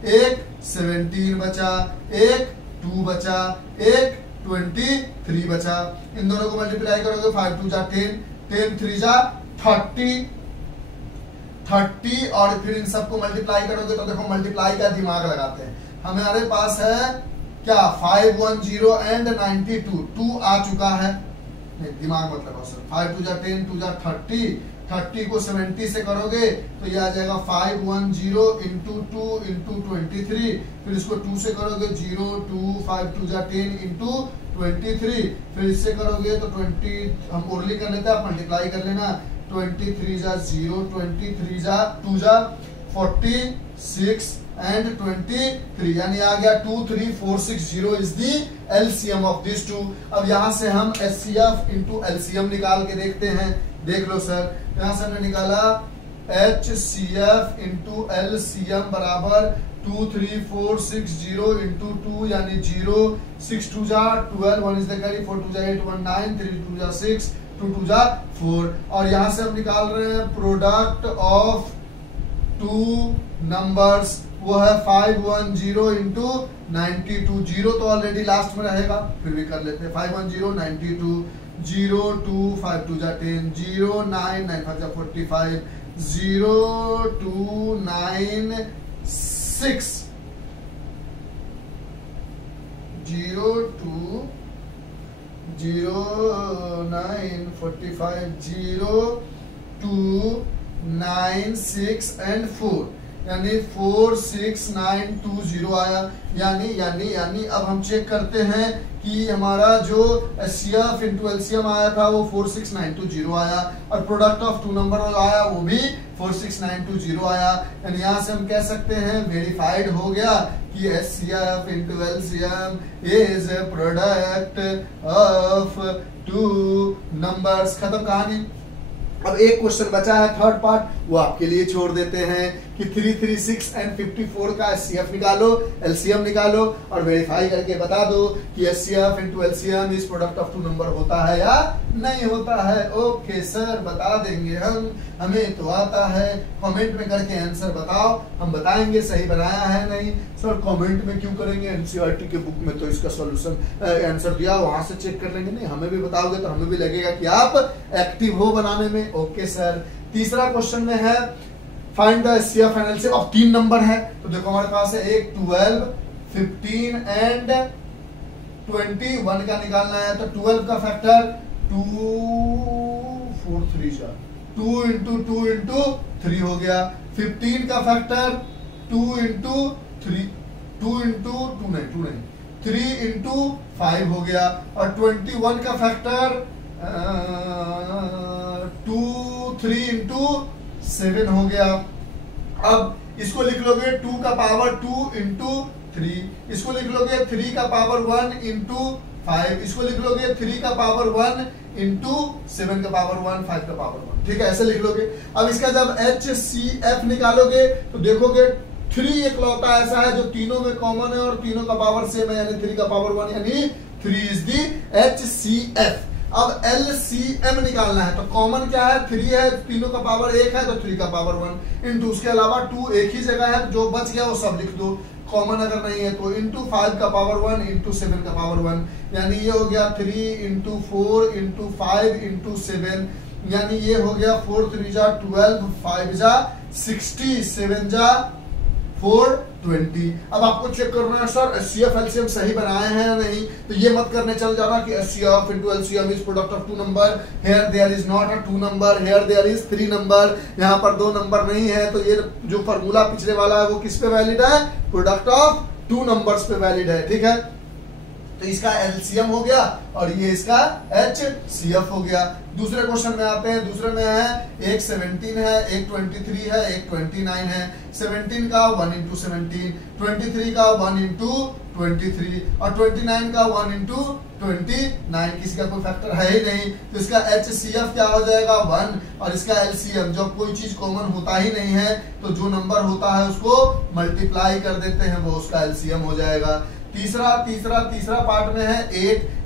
एक 17 बचा, एक 2 बचा, एक 23 बचा। इन दोनों को मल्टीप्लाई करोगे, 5 2 जा 10, 10 3 जा 30, और फिर इन सबको मल्टीप्लाई करोगे तो देखो मल्टीप्लाई का दिमाग लगाते हैं। हमारे पास है क्या 510 एंड 92, 2 आ चुका है, नहीं दिमाग मत लगाओ सर, 5 2 जा 10, 2 जा 30, 30 को 70 से करोगे तो ये आ जाएगा 510 into 2 into 23, फिर इसको 2 से करोगे 0 2 5 2 जा 10 into 23, फिर इससे करोगे तो 20, हम ओरली कर लेते हैं, आप मल्टीप्लाई कर लेना, 23 जा 0, 23 जा 2 जा 46 एंड 23, यानी आ गया 2 3 4 6 0 is the LCM of this two. अब यहां से हम HCF into LCM निकाल के देखते हैं। देख लो सर, यहां से हमने निकाला HCF into LCM बराबर 2 3 4 6 0 into 2, यानी 0, 6 2 जा 12, 1 इज द कैरी, 4 2 जा 8, 1 9, 3 2 जा 6, 2 2 जा 4, और यहां से हम निकाल रहे हैं प्रोडक्ट ऑफ टू नंबर्स। वो है 510 इंटू 92, जीरो तो ऑलरेडी लास्ट में रहेगा, फिर भी कर लेते हैं। 510 92 0 2 5 2 जा 10 0 9 9 5 जा 45 0 2 9 6 0 2 0 9 45 0 2 9 6 एंड 4, यानी 4 6 9 2 0 आया। यानी अब हम चेक करते हैं कि हमारा जो एचसीएफ इंटू एलसीएम आया था वो 46920 आया, और प्रोडक्ट ऑफ टू नंबर आया वो भी 46920 आया। यानी यहाँ से हम कह सकते हैं वेरीफाइड हो गया कि HCF into LCM is a product of two numbers. खत्म कहानी। अब एक क्वेश्चन बचा है थर्ड पार्ट, वो आपके लिए छोड़ देते हैं कि 336 एंड 54 का एचसीएफ निकालो, एलसीएम निकालो और वेरीफाई करके बता दो कि एचसीएफ इनटू एलसीएम इस प्रोडक्ट ऑफ टू नंबर होता है या नहीं होता है। ओके सर, बता देंगे हम, हमें तो आता है। कमेंट में करके आंसर बताओ, हम बताएंगे सही बनाया है नहीं। सर कमेंट में क्यों करेंगे, एनसीईआरटी के बुक में तो इसका सॉल्यूशन आंसर दिया, वहां से चेक कर लेंगे। नहीं, हमें भी बताओगे तो हमें भी लगेगा कि आप एक्टिव हो बनाने में। ओके सर, तीसरा क्वेश्चन में है find the HCF and LCM. अब 3 नंबर है तो देखो हमारे पास है एक 12 15 एंड 21 का निकालना है। तो 12 का फैक्टर 2 4 3 जा 2 इंटू 2 इंटू 3 हो गया। 15 का फैक्टर 2 इंटू 3 2 इंटू 2 नहीं 3 इंटू 5 हो गया। और 21 का फैक्टर 2 3 इंटू 7 हो गया। अब इसको लिख लोगे 2 का पावर 2 इंटू 3, इसको लिख लोगे 3 का पावर 1 इंटू 5, इसको लिख लोगे 3 का पावर 1 इंटू 7 का पावर 1 5 का पावर 1। ठीक है, ऐसे लिख लोगे। अब इसका जब HCF निकालोगे तो देखोगे 3 एकलौता ऐसा है जो तीनों में कॉमन है और तीनों का पावर सेम है, यानी 3 का पावर 1 यानी 3 इज दी HCF। अब LCM निकालना है तो कॉमन क्या है, 3 है, तीनों का पावर 1 है तो 3 का पावर 1 इंटू उसके अलावा 2 एक ही जगह है, जो बच गया वो सब लिख दो, कॉमन अगर नहीं है तो इंटू 5 का पावर 1 इंटू 7 का पावर 1, यानी ये हो गया 3 इंटू 4 इंटू 5 इंटू 7, यानी ये हो गया 4 3 जा 12 5 जा 60 7 जा 420। अब आपको चेक करना है सर एचसीएफ एलसीएम सही बनाए हैं या नहीं, तो ये मत करने चल जाना कि HCF into LCM is product of 2 number, here there is not a 2 number, here there is 3 number, यहाँ पर 2 नंबर नहीं है। तो ये जो फार्मूला पिछले वाला है वो किस पे वैलिड है, प्रोडक्ट ऑफ 2 नंबर्स पे वैलिड है। ठीक है, तो इसका एलसीएम हो गया और ये इसका एचसीएफ हो गया। दूसरे क्वेश्चन में आते हैं। दूसरे में है एक 17 है, एक 23 है, एक 29 है। 17 का 1 इंटू 17, 23 का 1 इंटू 23 और 29 का 1 इंटू 29। किसी का कोई फैक्टर है ही नहीं, तो इसका HCF क्या हो जाएगा 1, और इसका LCM जब कोई चीज कॉमन होता ही नहीं है तो जो नंबर होता है उसको मल्टीप्लाई कर देते हैं, वो उसका LCM हो जाएगा। तीसरा पार्ट में है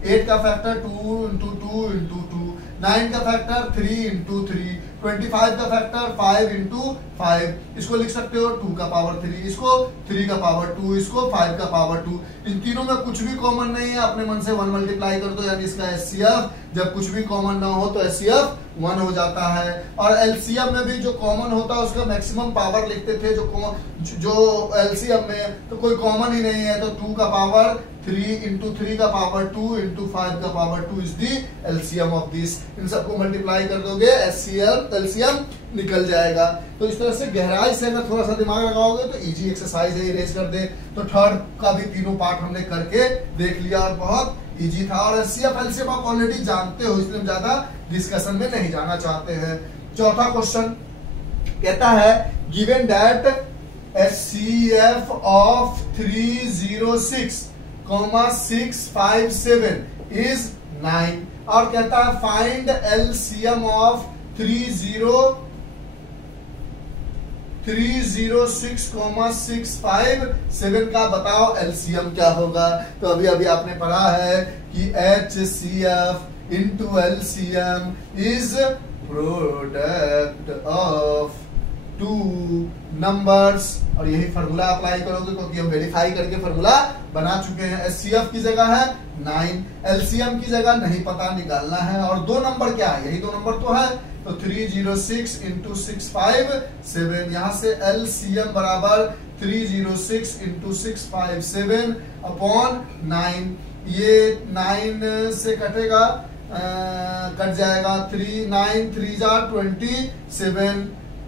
8 का फैक्टर 2 इंटू 2 इंटू 2, 9 का फैक्टर 3 इंटू 3, 25 का फैक्टर 5 इंटू 5, इसको लिख सकते हो 2 का पावर 3, इसको 3 का पावर 2, इसको 5 का पावर 2। इन तीनों में कुछ भी कॉमन नहीं है, अपने मन से 1 मल्टीप्लाई कर दो, यानी इसका HCF जब कुछ भी कॉमन ना हो तो HCF 1 हो जाता है। और LCM में भी जो कॉमन होता है उसका मैक्सिमम पावर लिखते थे, जो LCM में तो कोई कॉमन ही नहीं है, तो 2 का पावर 3 इंटू 3 का पावर 2 इंटू 5 का power 2 is the LCM of this. इन सबको मल्टीप्लाई कर दोगे LCM निकल जाएगा। तो इस तरह से गहराई से अगर थोड़ा सा दिमाग लगाओगे तो इजी एक्सरसाइज है, इरेज कर दे। तो थर्ड का भी तीनों पार्ट हमने करके देख लिया और बहुत इजी था। और HCF LCM आप ऑलरेडी जानते हो, इसलिए हम ज्यादा डिस्कशन में नहीं जाना चाहते हैं। चौथा क्वेश्चन कहता है given that HCF of 306, 657 is 9, और कहता है फाइंड LCM ऑफ 306,657 का बताओ LCM क्या होगा। तो अभी आपने पढ़ा है कि HCF into LCM is product of 2 numbers, और यही फॉर्मूला अप्लाई करोगे क्योंकि हम वेरीफाई करके फॉर्मूला बना चुके हैं। एचसीएफ की जगह है 9, एलसीएम की जगह नहीं पता, निकालना है। और दो नंबर क्या है, यही दो नंबर तो है, तो 306 इंटू 657, यहां से एलसीएम बराबर 306 इंटू 657 अपॉन 9, ये 9 से कटेगा, कट जाएगा 3, 9 3 जा 27,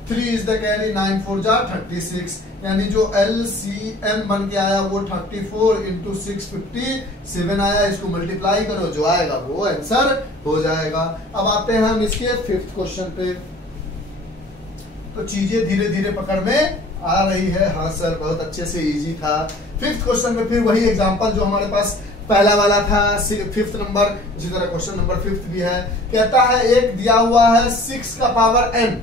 3 इज द कैरी, 9 4 जा 36, यानी जो LCM बन के आया वो 34 इंटू 657 आया। इसको मल्टीप्लाई करो, जो आएगा वो आंसर हो जाएगा। अब आते हैं हम इसके 5th क्वेश्चन पे। तो चीजें धीरे धीरे पकड़ में आ रही है। हाँ सर बहुत अच्छे से इजी था। 5th क्वेश्चन में फिर वही एग्जांपल जो हमारे पास पहला वाला था, 5th नंबर, इसी तरह क्वेश्चन नंबर 5th भी है। कहता है एक दिया हुआ है 6 का पावर n,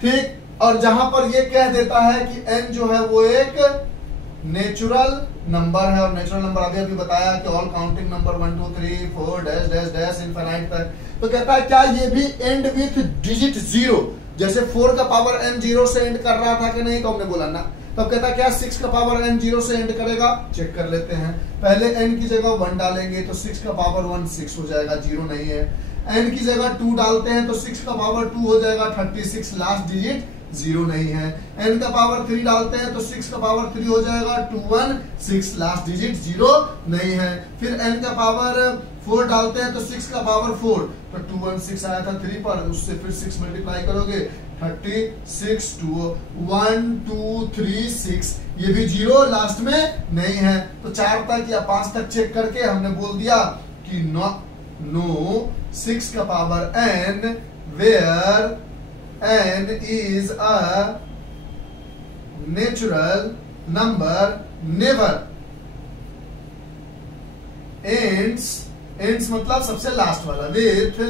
ठीक, और जहां पर ये कह देता है कि n जो है वो एक नेचुरल नंबर है, और नेचुरल नंबर अभी अभी बताया कि all counting number 1 2 3 4 dash dash dash infinite तक। तो कहता है क्या ये भी एंड विथ डिजिट 0, जैसे 4 का पावर n 0 से एंड कर रहा था कि नहीं, तो हमने बोला ना। तब कहता है क्या 6 का पावर n 0 से एंड करेगा, चेक कर लेते हैं। पहले n की जगह 1 डालेंगे तो 6 का पावर 1 6 हो जाएगा, 0 नहीं है। n की जगह 2 डालते हैं तो 6 का पावर 2 हो जाएगा 36, लास्ट डिजिट 0 नहीं है। n का पावर 3 डालते हैं तो 6 का पावर 3 हो जाएगा 216, लास्ट डिजिट 0 नहीं है। फिर n का पावर 4 डालते हैं तो 6 का पावर 4, तो 216 आया था 3 पर, उससे फिर 6 मल्टीप्लाई करोगे 36, 2 1 2 3 6, ये भी 0 लास्ट में नहीं है। तो 4 तक या 5 तक चेक करके हमने बोल दिया कि नो 6 का power n where n is a natural number never ends मतलब सबसे लास्ट वाला with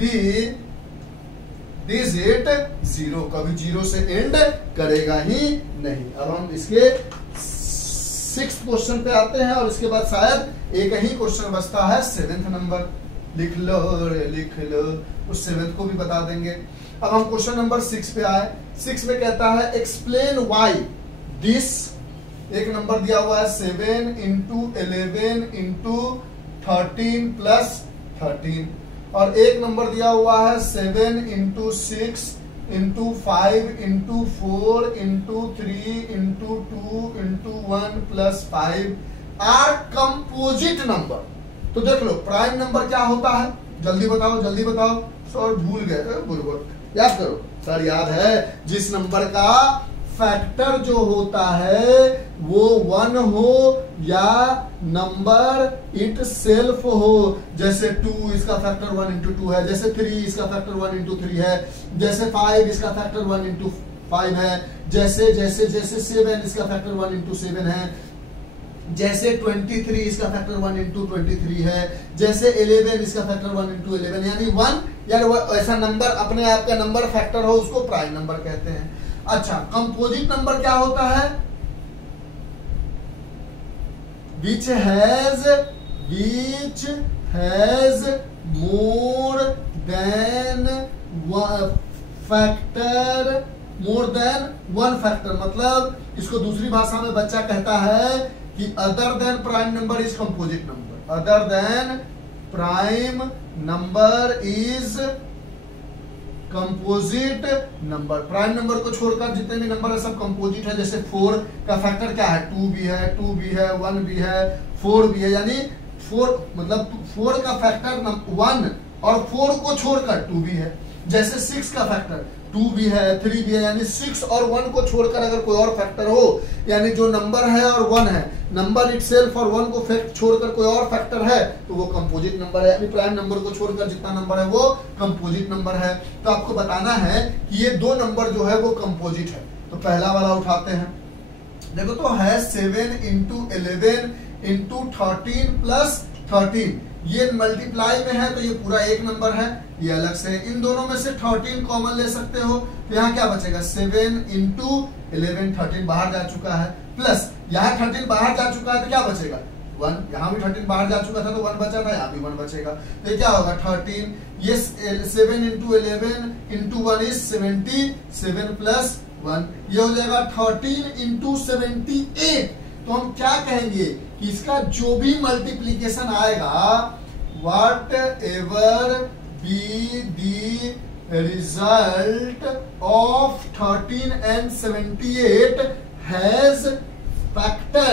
the digit 0, कभी 0 से एंड करेगा ही नहीं। अब हम इसके 6th क्वेश्चन पे आते हैं, और इसके बाद शायद एक ही क्वेश्चन बचता है 7th नंबर। लिख लो लिख लो, उस 7th को भी बता देंगे। अब हम क्वेश्चन नंबर 6 पे आए। 6 में कहता है एक्सप्लेन वाई दिस, एक नंबर दिया हुआ है 7 इंटू 11 इंटू 13 प्लस 13, और एक नंबर दिया हुआ है 7 into 6 into 5 into 4 into 3 into 2 into 1 plus 5 are composite number. तो देख लो प्राइम नंबर क्या होता है, जल्दी बताओ जल्दी बताओ। सर भूल गए, बुलबुल याद करो। सर याद है, जिस नंबर का फैक्टर जो होता है वो 1 हो या नंबर इट सेल्फ हो। जैसे 2 इसका फैक्टर 1 इंटू 2 है, जैसे 3 इसका फैक्टर 1 इंटू 3 है, जैसे 5 इसका फैक्टर 1 इंटू 5 है, जैसे जैसे जैसे 7 इसका फैक्टर 1 इंटू 7 है, जैसे 23 इसका फैक्टर 1 इंटू 23 है, जैसे 11 इसका फैक्टर 1 इंटू 11, यानी 1 या ऐसा नंबर अपने आप का नंबर फैक्टर हो उसको प्राइम नंबर कहते हैं। अच्छा, कंपोजिट नंबर क्या होता है? which has more than one factor, more than one factor, मतलब इसको दूसरी भाषा में बच्चा कहता है कि other than prime number is composite number. Other than prime number is composite number. Prime number को छोड़कर जितने भी नंबर है सब कंपोजिट है। जैसे 4 का फैक्टर क्या है? 2 भी है, 2 भी है, 1 भी है, 4 भी है, यानी 4 मतलब 4 का फैक्टर 1 और 4 को छोड़कर 2 भी है। जैसे 6 का फैक्टर 2 भी है, 3 भी है, यानी 6 और 1 को छोड़कर अगर कोई और फैक्टर हो, यानी जो नंबर है और 1 है, नंबर इटसेल्फ और 1 को छोड़कर कोई और फैक्टर है तो वो कंपोजिट नंबर है। यानी प्राइम नंबर को छोड़कर जितना नंबर है वो कंपोजिट नंबर है। तो आपको बताना है कि ये दो नंबर जो है वो कंपोजिट है। तो पहला वाला उठाते हैं, देखो तो है 7 इंटू 11 इंटू 13 प्लस 13, ये मल्टीप्लाई में है तो ये पूरा एक नंबर है, ये अलग से। इन दोनों में से 13 कॉमन ले सकते हो, तो यहाँ क्या बचेगा? 7 इंटू 11, 13 बाहर जा चुका है, प्लस यहाँ 13 बाहर जा चुका है तो क्या बचेगा? 1। यहाँ भी 13 बाहर जा चुका था तो 1 बचा था, यहाँ भी 1 बचेगा। तो क्या होगा? 13, ये 7 इंटू 11 इंटू 1 इज 77 प्लस 1, ये हो जाएगा 13 इंटू 78। तो हम क्या कहेंगे कि इसका जो भी मल्टीप्लीकेशन आएगा, what ever be the result of 13 and 78 has factor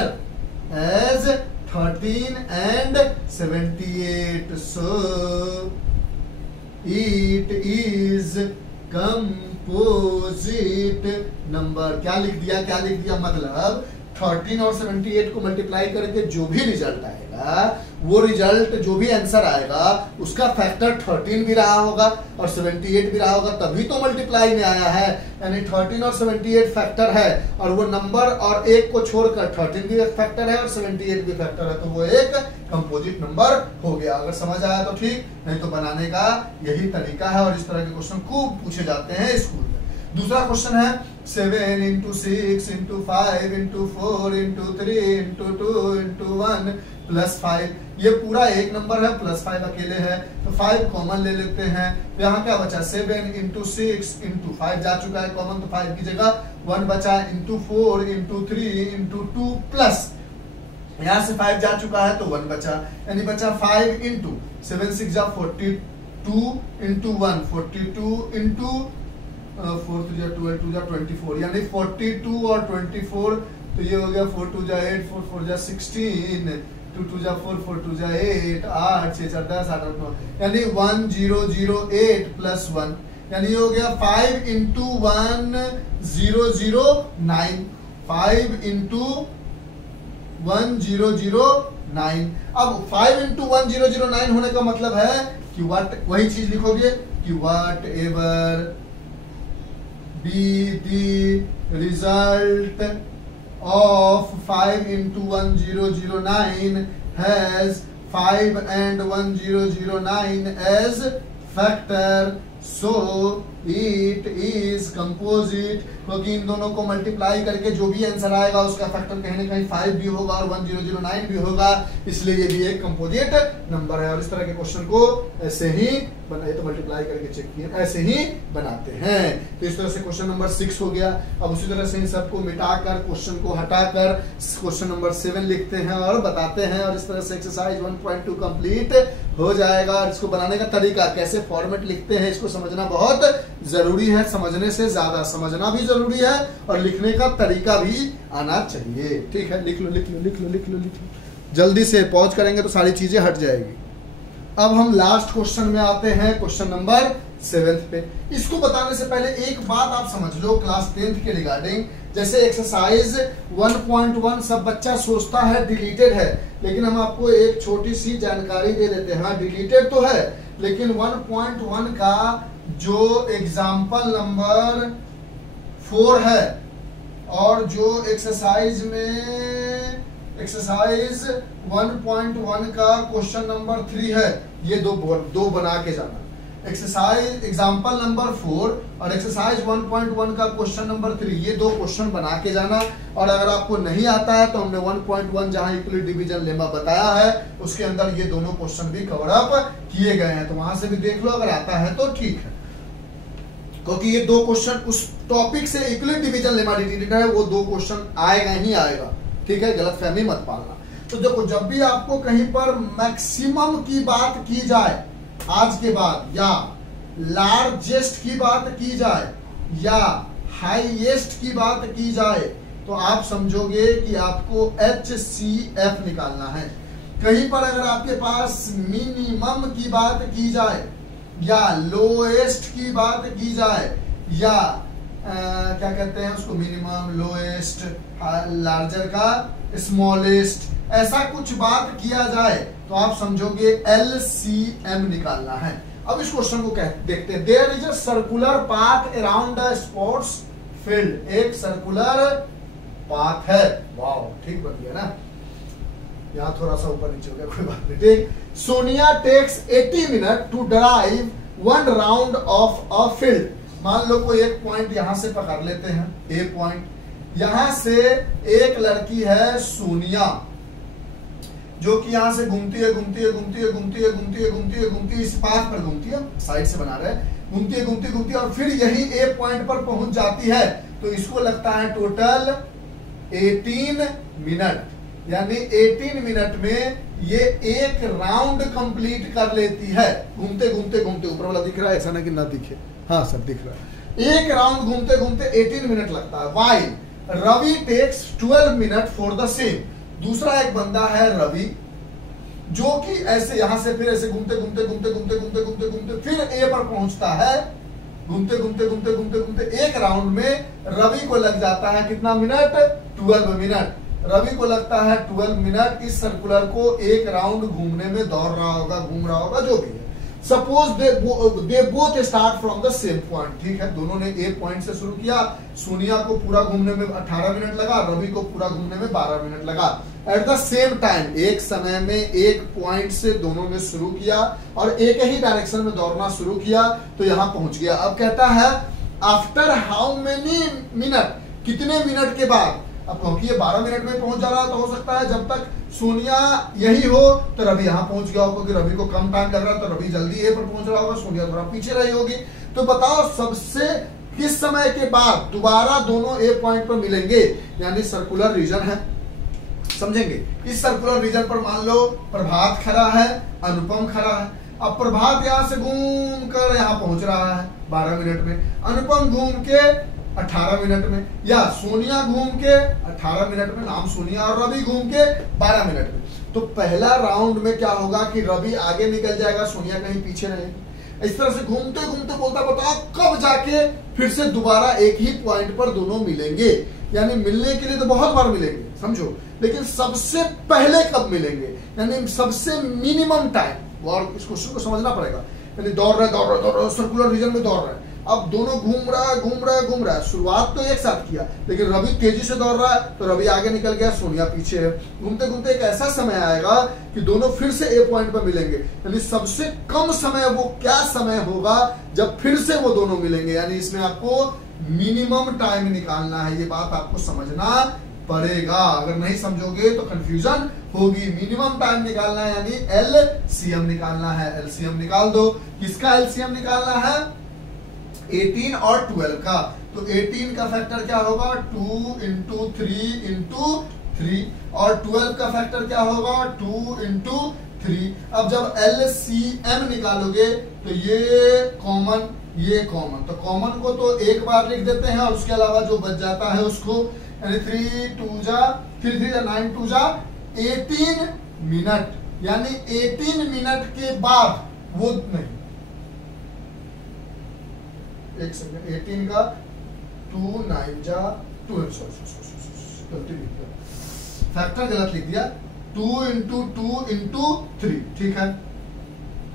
as 13 and 78, so it is composite number। क्या लिख दिया, क्या लिख दिया, मतलब 13 और 78 को मल्टीप्लाई करके जो भी रिजल्ट आएगा, वो रिजल्ट जो भी आंसर आएगा उसका फैक्टर 13 भी रहा होगा और 78 भी रहा होगा, तभी तो मल्टीप्लाई में आया है। यानी 13 और 78 फैक्टर है और वो नंबर और एक को छोड़कर 13 भी एक फैक्टर है और 78 भी फैक्टर है, तो वो एक कंपोजिट नंबर हो गया। अगर समझ आया तो ठीक, नहीं तो बनाने का यही तरीका है और इस तरह के क्वेश्चन खूब पूछे जाते हैं स्कूल में। दूसरा क्वेश्चन है 7 into 6 into 5 into 4 into 3 into 2 into 1 plus 5। ये पूरा एक नंबर है, प्लस 5 अकेले है, तो 5 कॉमन ले लेते हैं। तो यहाँ क्या बचा, 7 इंटू 6 इंटू 5 जा चुका है कॉमन, तो 5 की जगह 1 बचा, इंटू 4 इंटू 3 इंटू 2 प्लस यहाँ से 5 जा चुका है तो 1 बचा, यानी बचा 5 इंटू 7 6 जा 42 इंटू 1 42 इंटू 4 2 जा 12 2 जा 24, यानी 42 और 24, तो ये हो गया 4 2 जा 8 4 4 जा 16 2 2 जा 4 4 2 जा 8 8 6 4 10 8 9, यानी 1008 प्लस 1, यानी ये हो गया 5 इंटू 1009 5 इंटू 1009। अब 5 इंटू 1009 होने का मतलब है कि व्हाट, वही चीज लिखोगे कि what ever be the result of 5 into 1009 has 5 and 1009 as factor, so it is composite। क्योंकि इन दोनों को मल्टीप्लाई करके जो भी आंसर आएगा उसका फैक्टर कहीं ना कहीं 5 भी होगा और 1009 भी होगा, इसलिए ये भी एक कंपोजिट नंबर है। और इस तरह के क्वेश्चन को ऐसे ही बनाए, तो मल्टीप्लाई करके चेक किए, ऐसे ही बनाते हैं। तो इस तरह से क्वेश्चन नंबर 6 हो गया। अब उसी तरह से इन सबको मिटाकर, क्वेश्चन को हटाकर क्वेश्चन नंबर 7 लिखते हैं और बताते हैं, और इस तरह से एक्सरसाइज 1.2 कंप्लीट हो जाएगा। इसको बनाने का तरीका, कैसे फॉर्मेट लिखते हैं, इसको समझना बहुत जरूरी है। समझने से ज्यादा समझना भी जरूरी है और लिखने का तरीका भी आना चाहिए। ठीक है, लिख लो लिख लो लिख लो लिख लो लिख लो, जल्दी से पॉज करेंगे तो सारी चीजें हट जाएगी। अब हम लास्ट क्वेश्चन में आते हैं, क्वेश्चन नंबर 7 पे। इसको बताने से पहले एक बात आप समझ लो क्लास 10th के रिगार्डिंग। जैसे एक्सरसाइज 1.1 सब बच्चा सोचता है डिलीटेड है, लेकिन हम आपको एक छोटी सी जानकारी दे देते हैं। हाँ, डिलीटेड तो है, लेकिन 1.1 का जो एग्जाम्पल नंबर 4 है और जो एक्सरसाइज में एक्सरसाइज 1.1 का क्वेश्चन नंबर 3 है, ये दो बना के जाना। एक्सरसाइज एग्जाम्पल नंबर 4 और एक्सरसाइज 1.1 का क्वेश्चन नंबर 3, ये दो क्वेश्चन बना के जाना। और अगर आपको नहीं आता है तो हमने 1.1 जहां यूक्लिड डिवीजन लेमा बताया है उसके अंदर ये दोनों क्वेश्चन भी कवर अप किए गए हैं, तो वहां से भी देख लो, अगर आता है तो ठीक है। क्योंकि ये दो क्वेश्चन उस टॉपिक से यूक्लिड डिवीजन लेमा रिलेटेड है, वो दो क्वेश्चन आएगा ही आएगा। ठीक है, गलतफहमी मत पालना। तो देखो, जब भी आपको कहीं पर मैक्सिमम की बात की जाए आज के बाद, या लार्जेस्ट की बात की जाए या हाईएस्ट की बात की जाए, तो आप समझोगे कि आपको HCF निकालना है। कहीं पर अगर आपके पास मिनिमम की बात की जाए या लोएस्ट की बात की जाए या क्या कहते हैं उसको, मिनिमम, लोएस्ट, लार्जर का स्मॉलेस्ट, ऐसा कुछ बात किया जाए तो आप समझोगे LCM निकालना है। अब इस क्वेश्चन को देखते हैं। There is a circular path around the sports field. एक सर्कुलर पाथ है, वाओ, ठीक बन गया ना, यहाँ थोड़ा सा ऊपर नीचे हो गया, कोई बात नहीं, ठीक। Sonia takes 80 minute to drive 1 round of a field. मान लो कोई एक पॉइंट यहां से पकड़ लेते हैं, ए पॉइंट। यहां से एक लड़की है सोनिया, जो कि यहां से घूमती है घूमती है घूमती है घूमती है घूमती है घूमती है घूमती है, इस पाथ पर घूमती है, साइड से बना रहे, घूमती है घूमती घूमती है और फिर यही ए पॉइंट पर पहुंच जाती है। तो इसको लगता है टोटल 18 मिनट, यानी 18 मिनट में ये एक राउंड कंप्लीट कर लेती है। घूमते घूमते घूमते, ऊपर वाला दिख रहा है, ऐसा ना कि ना दिखे, हाँ सब दिख रहा है। एक राउंड घूमते घूमते 18 मिनट लगता है। While Ravi takes 12 minute for the same. दूसरा एक बंदा है रवि, जो कि ऐसे यहां से फिर ऐसे घूमते घूमते घूमते घूमते घूमते घूमते घूमते फिर ए पर पहुंचता है। घूमते घूमते घूमते घूमते घूमते एक राउंड में रवि को लग जाता है कितना मिनट? 12 मिनट। रवि को लगता है 12 मिनट इस सर्कुलर को एक राउंड घूमने में, दौड़ रहा होगा, घूम रहा होगा, जो भी है। Suppose they both start from the same point, ठीक है, दोनों ने एक पॉइंट से शुरू किया। सोनिया को पूरा घूमने में 18 मिनट लगा, रवि को पूरा घूमने में 12 मिनट लगा। एट द सेम टाइम, एक समय में एक पॉइंट से दोनों ने शुरू किया और एक ही डायरेक्शन में दौड़ना शुरू किया, तो यहां पहुंच गया। अब कहता है आफ्टर हाउ मेनी मिनट, कितने मिनट के बाद। अब क्योंकि ये 12 मिनट में पहुंच जा रहा है, तो हो सकता है जब तक सोनिया यही हो तो रवि यहां पहुंच गया होगा, क्योंकि रवि को कम टाइम लग रहा है, तो रवि जल्दी ए पर पहुंच रहा होगा, सोनिया थोड़ा पीछे रही होगी। तो बताओ सबसे किस समय के बाद दोबारा दोनों ए पॉइंट पर मिलेंगे, यानी सर्कुलर रीजन है, समझेंगे। इस सर्कुलर रीजन पर मान लो प्रभात खड़ा है, अनुपम खड़ा है। अब प्रभात यहां से घूम कर यहां पहुंच रहा है 12 मिनट में, अनुपम घूम के 18 मिनट में, या सोनिया घूम के 18 मिनट में, नाम सोनिया, और रवि घूम के 12 मिनट में। तो पहला राउंड में क्या होगा कि रवि आगे निकल जाएगा, सोनिया कहीं पीछे रहेगी। इस तरह से घूमते घूमते बोलता बताओ कब जाके फिर से दोबारा एक ही पॉइंट पर दोनों मिलेंगे। यानी मिलने के लिए तो बहुत बार मिलेंगे, समझो, लेकिन सबसे पहले कब मिलेंगे, यानी सबसे मिनिमम टाइम। और इस क्वेश्चन को समझना पड़ेगा, यानी दौड़ रहे सर्कुलर रीजन में दौड़ रहे हैं। अब दोनों घूम रहा है। शुरुआत तो एक साथ किया, लेकिन रवि तेजी से दौड़ रहा है, तो रवि आगे निकल गया, सोनिया पीछे है। घूमते घूमते एक ऐसा समय आएगा कि दोनों फिर से ए पॉइंट पर मिलेंगे, यानी सबसे कम समय वो क्या समय होगा जब फिर से वो दोनों मिलेंगे। यानी इसमें आपको मिनिमम टाइम निकालना है, ये बात आपको समझना पड़ेगा। अगर नहीं समझोगे तो कंफ्यूजन होगी। मिनिमम टाइम निकालना है, यानी एलसीएम निकालना है। एलसीएम निकाल दो। किसका एलसीएम निकालना है? 18 और 12 का। तो 18 का फैक्टर क्या होगा? 2 इंटू 3 इंटू 3, और 12 का फैक्टर क्या होगा? 2 इंटू 3। अब जब एलसीएम निकालोगे तो ये कॉमन, ये कॉमन, तो कॉमन को तो एक बार लिख देते हैं, और उसके अलावा जो बच जाता है उसको, यानी 3 2 जा 3 3 जा 9 2 जा 18 मिनट, यानी 18 मिनट के बाद वो नहीं, एक सेकंड, 18 का 2 9 जा 12, गलती लिख दिया, फैक्टर गलत लिख दिया, 2 इंटू 2 इंटू 3, ठीक है।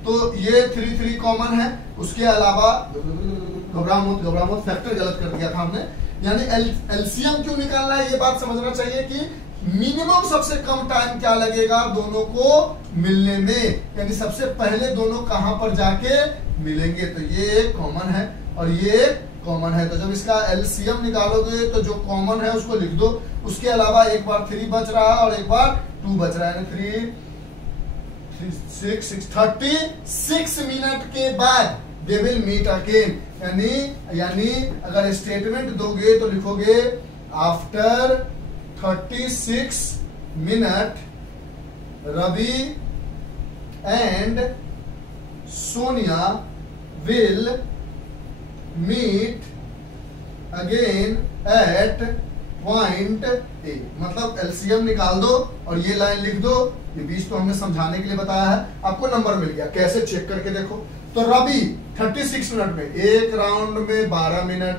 तो ये 3 3 कॉमन है, उसके अलावा घबरा मत, फैक्टर गलत कर दिया था हमने। यानी एलसीएम क्यों निकालना है, ये बात समझना चाहिए कि मिनिमम सबसे कम टाइम क्या लगेगा दोनों को मिलने में, यानी सबसे पहले दोनों कहां पर जाके मिलेंगे। तो ये कॉमन है और ये कॉमन है, तो जब इसका एलसीएम निकालोगे तो जो कॉमन है उसको लिख दो। उसके अलावा एक बार 3 बच रहा है और एक बार 2 बच रहा है, 36 मिनट के बाद दे विल मीट अगेन। यानी अगर स्टेटमेंट दोगे तो लिखोगे after 36 minute Ravi and Sonia will meet again at point A. मतलब एलसीएम निकाल दो और ये लाइन लिख दो। ये 20 तो हमने समझाने के लिए बताया है, आपको नंबर मिल गया। कैसे चेक करके देखो, तो रवि 36 मिनट में, एक राउंड में 12 मिनट,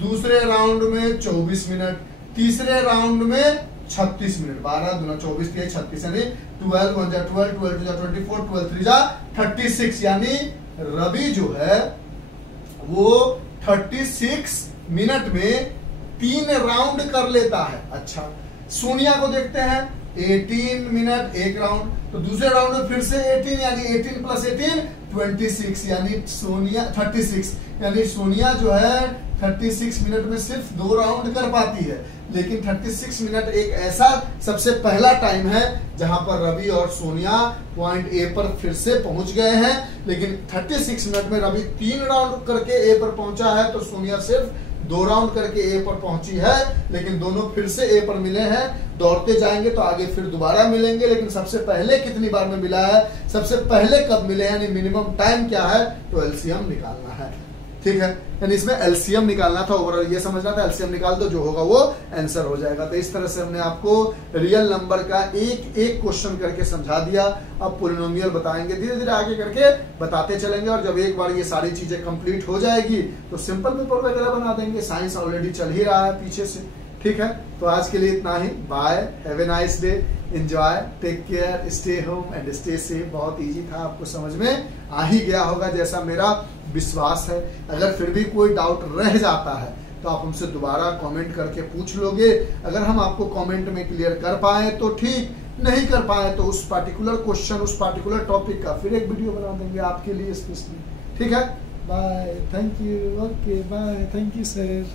दूसरे राउंड में 24 मिनट, तीसरे राउंड में 36 मिनट, 12 दूना 24 3 36, यानी 12 1 जा 12 12 2 जा 24 12 3 जा 36। यानी रवि जो है वो 36 मिनट में 3 राउंड कर लेता है। अच्छा, सोनिया को देखते हैं, 18 मिनट एक राउंड, तो दूसरे राउंड में फिर से 18, यानी 18 प्लस 18 26, यानी सोनिया 36, यानी सोनिया जो है 36 मिनट में सिर्फ 2 राउंड कर पाती है। लेकिन 36 मिनट एक ऐसा सबसे पहला टाइम है जहां पर रवि और सोनिया पॉइंट ए पर फिर से पहुंच गए हैं। लेकिन 36 मिनट में रवि 3 राउंड करके ए पर पहुंचा है, तो सोनिया सिर्फ 2 राउंड करके ए पर पहुंची है, लेकिन दोनों फिर से ए पर मिले हैं। दौड़ते जाएंगे तो आगे फिर दोबारा मिलेंगे, लेकिन सबसे पहले कितनी बार में मिला है, सबसे पहले कब मिले, यानी मिनिमम टाइम क्या है, तो एलसीएम निकालना है। ठीक है, यानी इसमें एलसीएम निकालना था, ओवरऑल ये समझना था, एलसीएम निकाल दो, जो होगा वो आंसर हो जाएगा। तो इस तरह से हमने आपको रियल नंबर का एक एक क्वेश्चन करके समझा दिया। अब पॉलिनोमियल बताएंगे, धीरे धीरे आगे करके बताते चलेंगे, और जब एक बार ये सारी चीजें कंप्लीट हो जाएगी तो सिंपल पेपर वगैरह बना देंगे। साइंस ऑलरेडी चल ही रहा है पीछे से। ठीक है, तो आज के लिए इतना ही। Bye, have a nice day, enjoy, take care, stay home and stay safe. बहुत इजी था, आपको समझ में आ ही गया होगा जैसा मेरा विश्वास है। अगर फिर भी कोई डाउट रह जाता है तो आप हमसे दोबारा कमेंट करके पूछ लोगे। अगर हम आपको कमेंट में क्लियर कर पाए तो ठीक, नहीं कर पाए तो उस पार्टिकुलर क्वेश्चन, उस पार्टिकुलर टॉपिक का फिर एक वीडियो बना देंगे आपके लिए स्पेशली। ठीक है, bye, thank you, okay bye, thank you sir.